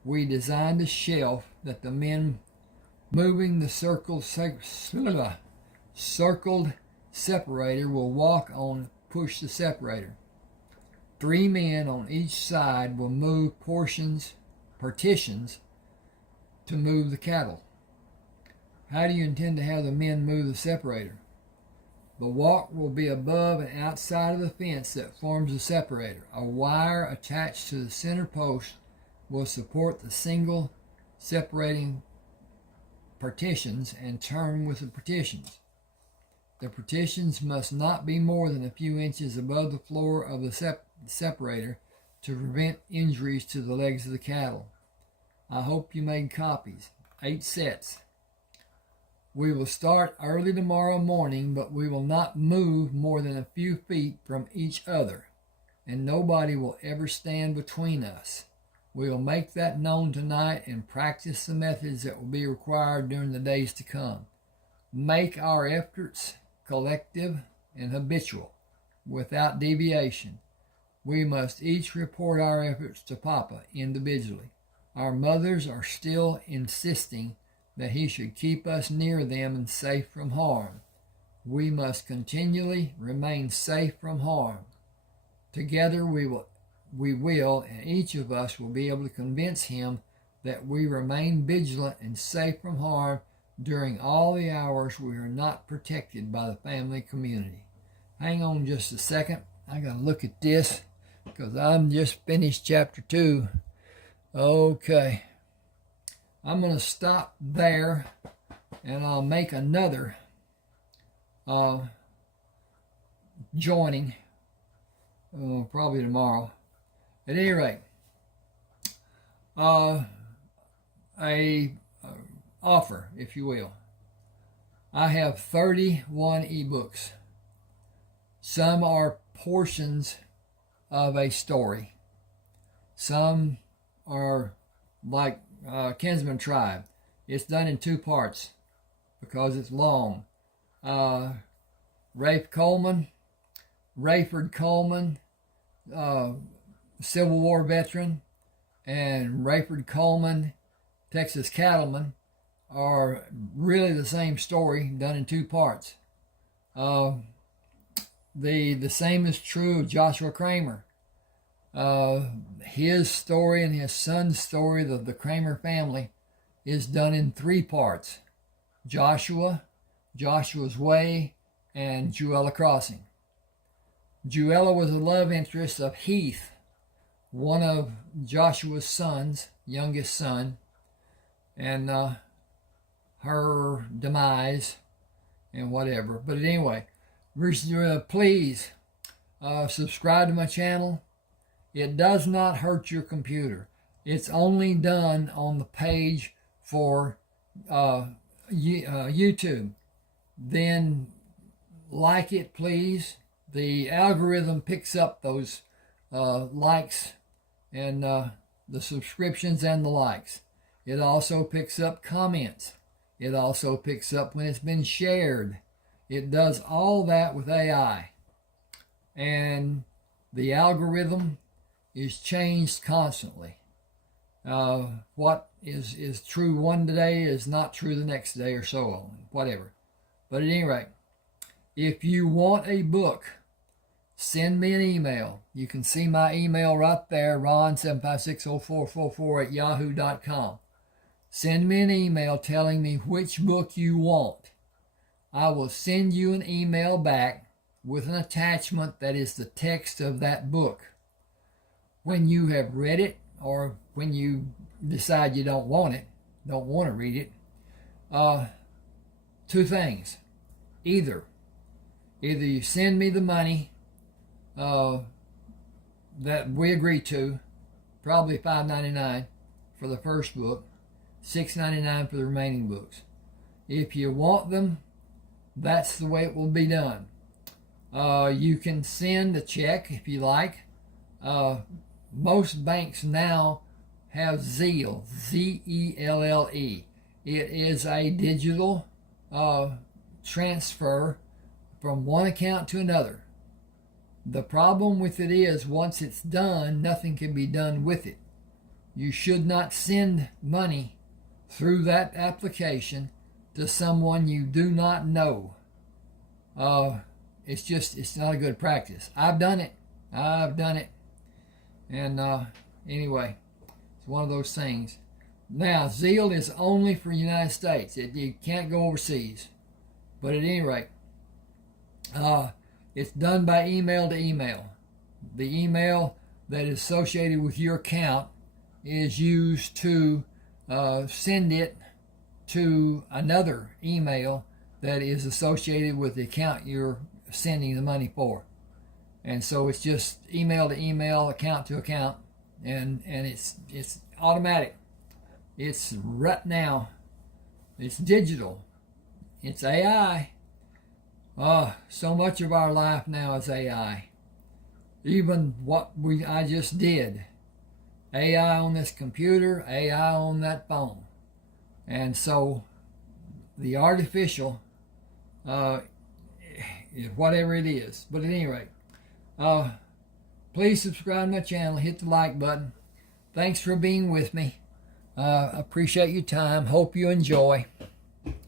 We designed a shelf that the men moving the circled separator will walk on, push the separator. 3 men on each side will move partitions to move the cattle. How do you intend to have the men move the separator? The walk will be above and outside of the fence that forms the separator. A wire attached to the center post will support the single separating partitions and turn with the partitions. The partitions must not be more than a few inches above the floor of the separator to prevent injuries to the legs of the cattle. I hope you made copies. 8 sets. We will start early tomorrow morning, but we will not move more than a few feet from each other, and nobody will ever stand between us. We will make that known tonight and practice the methods that will be required during the days to come. Make our efforts collective and habitual, without deviation. We must each report our efforts to Papa individually. Our mothers are still insisting that he should keep us near them and safe from harm. We must continually remain safe from harm. Together we will, and each of us will be able to convince him that we remain vigilant and safe from harm during all the hours we are not protected by the family community. Hang on just a second. I gotta look at this because I'm just finished chapter 2. Okay. I'm going to stop there, and I'll make another joining probably tomorrow. At any rate, a offer, if you will. I have 31 eBooks. Some are portions of a story. Some are like Kinsman Tribe. It's done in 2 parts because it's long. Rafe Coleman, Rayford Coleman, Civil War veteran, and Rayford Coleman, Texas cattleman, are really the same story done in 2 parts. The same is true of Joshua Kramer. His story and his son's story of the Kramer family is done in 3 parts. Joshua, Joshua's Way, and Jewella Crossing. Jewella was a love interest of Heath, one of Joshua's sons, youngest son, and her demise and whatever. But anyway, please subscribe to my channel. It does not hurt your computer. It's only done on the page for YouTube. Then like it, please. The algorithm picks up those likes and the subscriptions and the likes. It also picks up comments. It also picks up when it's been shared. It does all that with AI. And the algorithm is changed constantly. What is true one day is not true the next day, or so on, whatever. But at any rate, if you want a book, send me an email. You can see my email right there, ron7560444@yahoo.com. Send me an email telling me which book you want. I will send you an email back with an attachment that is the text of that book. When you have read it, or when you decide you don't want to read it, two things. Either you send me the money that we agreed to, probably $5.99 for the first book, $6.99 for the remaining books. If you want them, that's the way it will be done. You can send a check if you like. Most banks now have Zelle, Z-E-L-L-E. It is a digital transfer from one account to another. The problem with it is once it's done, nothing can be done with it. You should not send money through that application to someone you do not know. It's not a good practice. I've done it. And anyway, it's one of those things. Now, Zelle is only for the United States. You can't go overseas. But at any rate, it's done by email to email. The email that is associated with your account is used to send it to another email that is associated with the account you're sending the money for. And so it's just email to email, account to account, and it's automatic. It's right now. It's digital. It's AI. So much of our life now is AI. Even what I just did. AI on this computer, AI on that phone. And so the artificial, whatever it is. But at any rate, please subscribe to my channel. Hit the like button. Thanks for being with me. Appreciate your time. Hope you enjoy.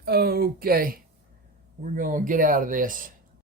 Okay, we're going to get out of this.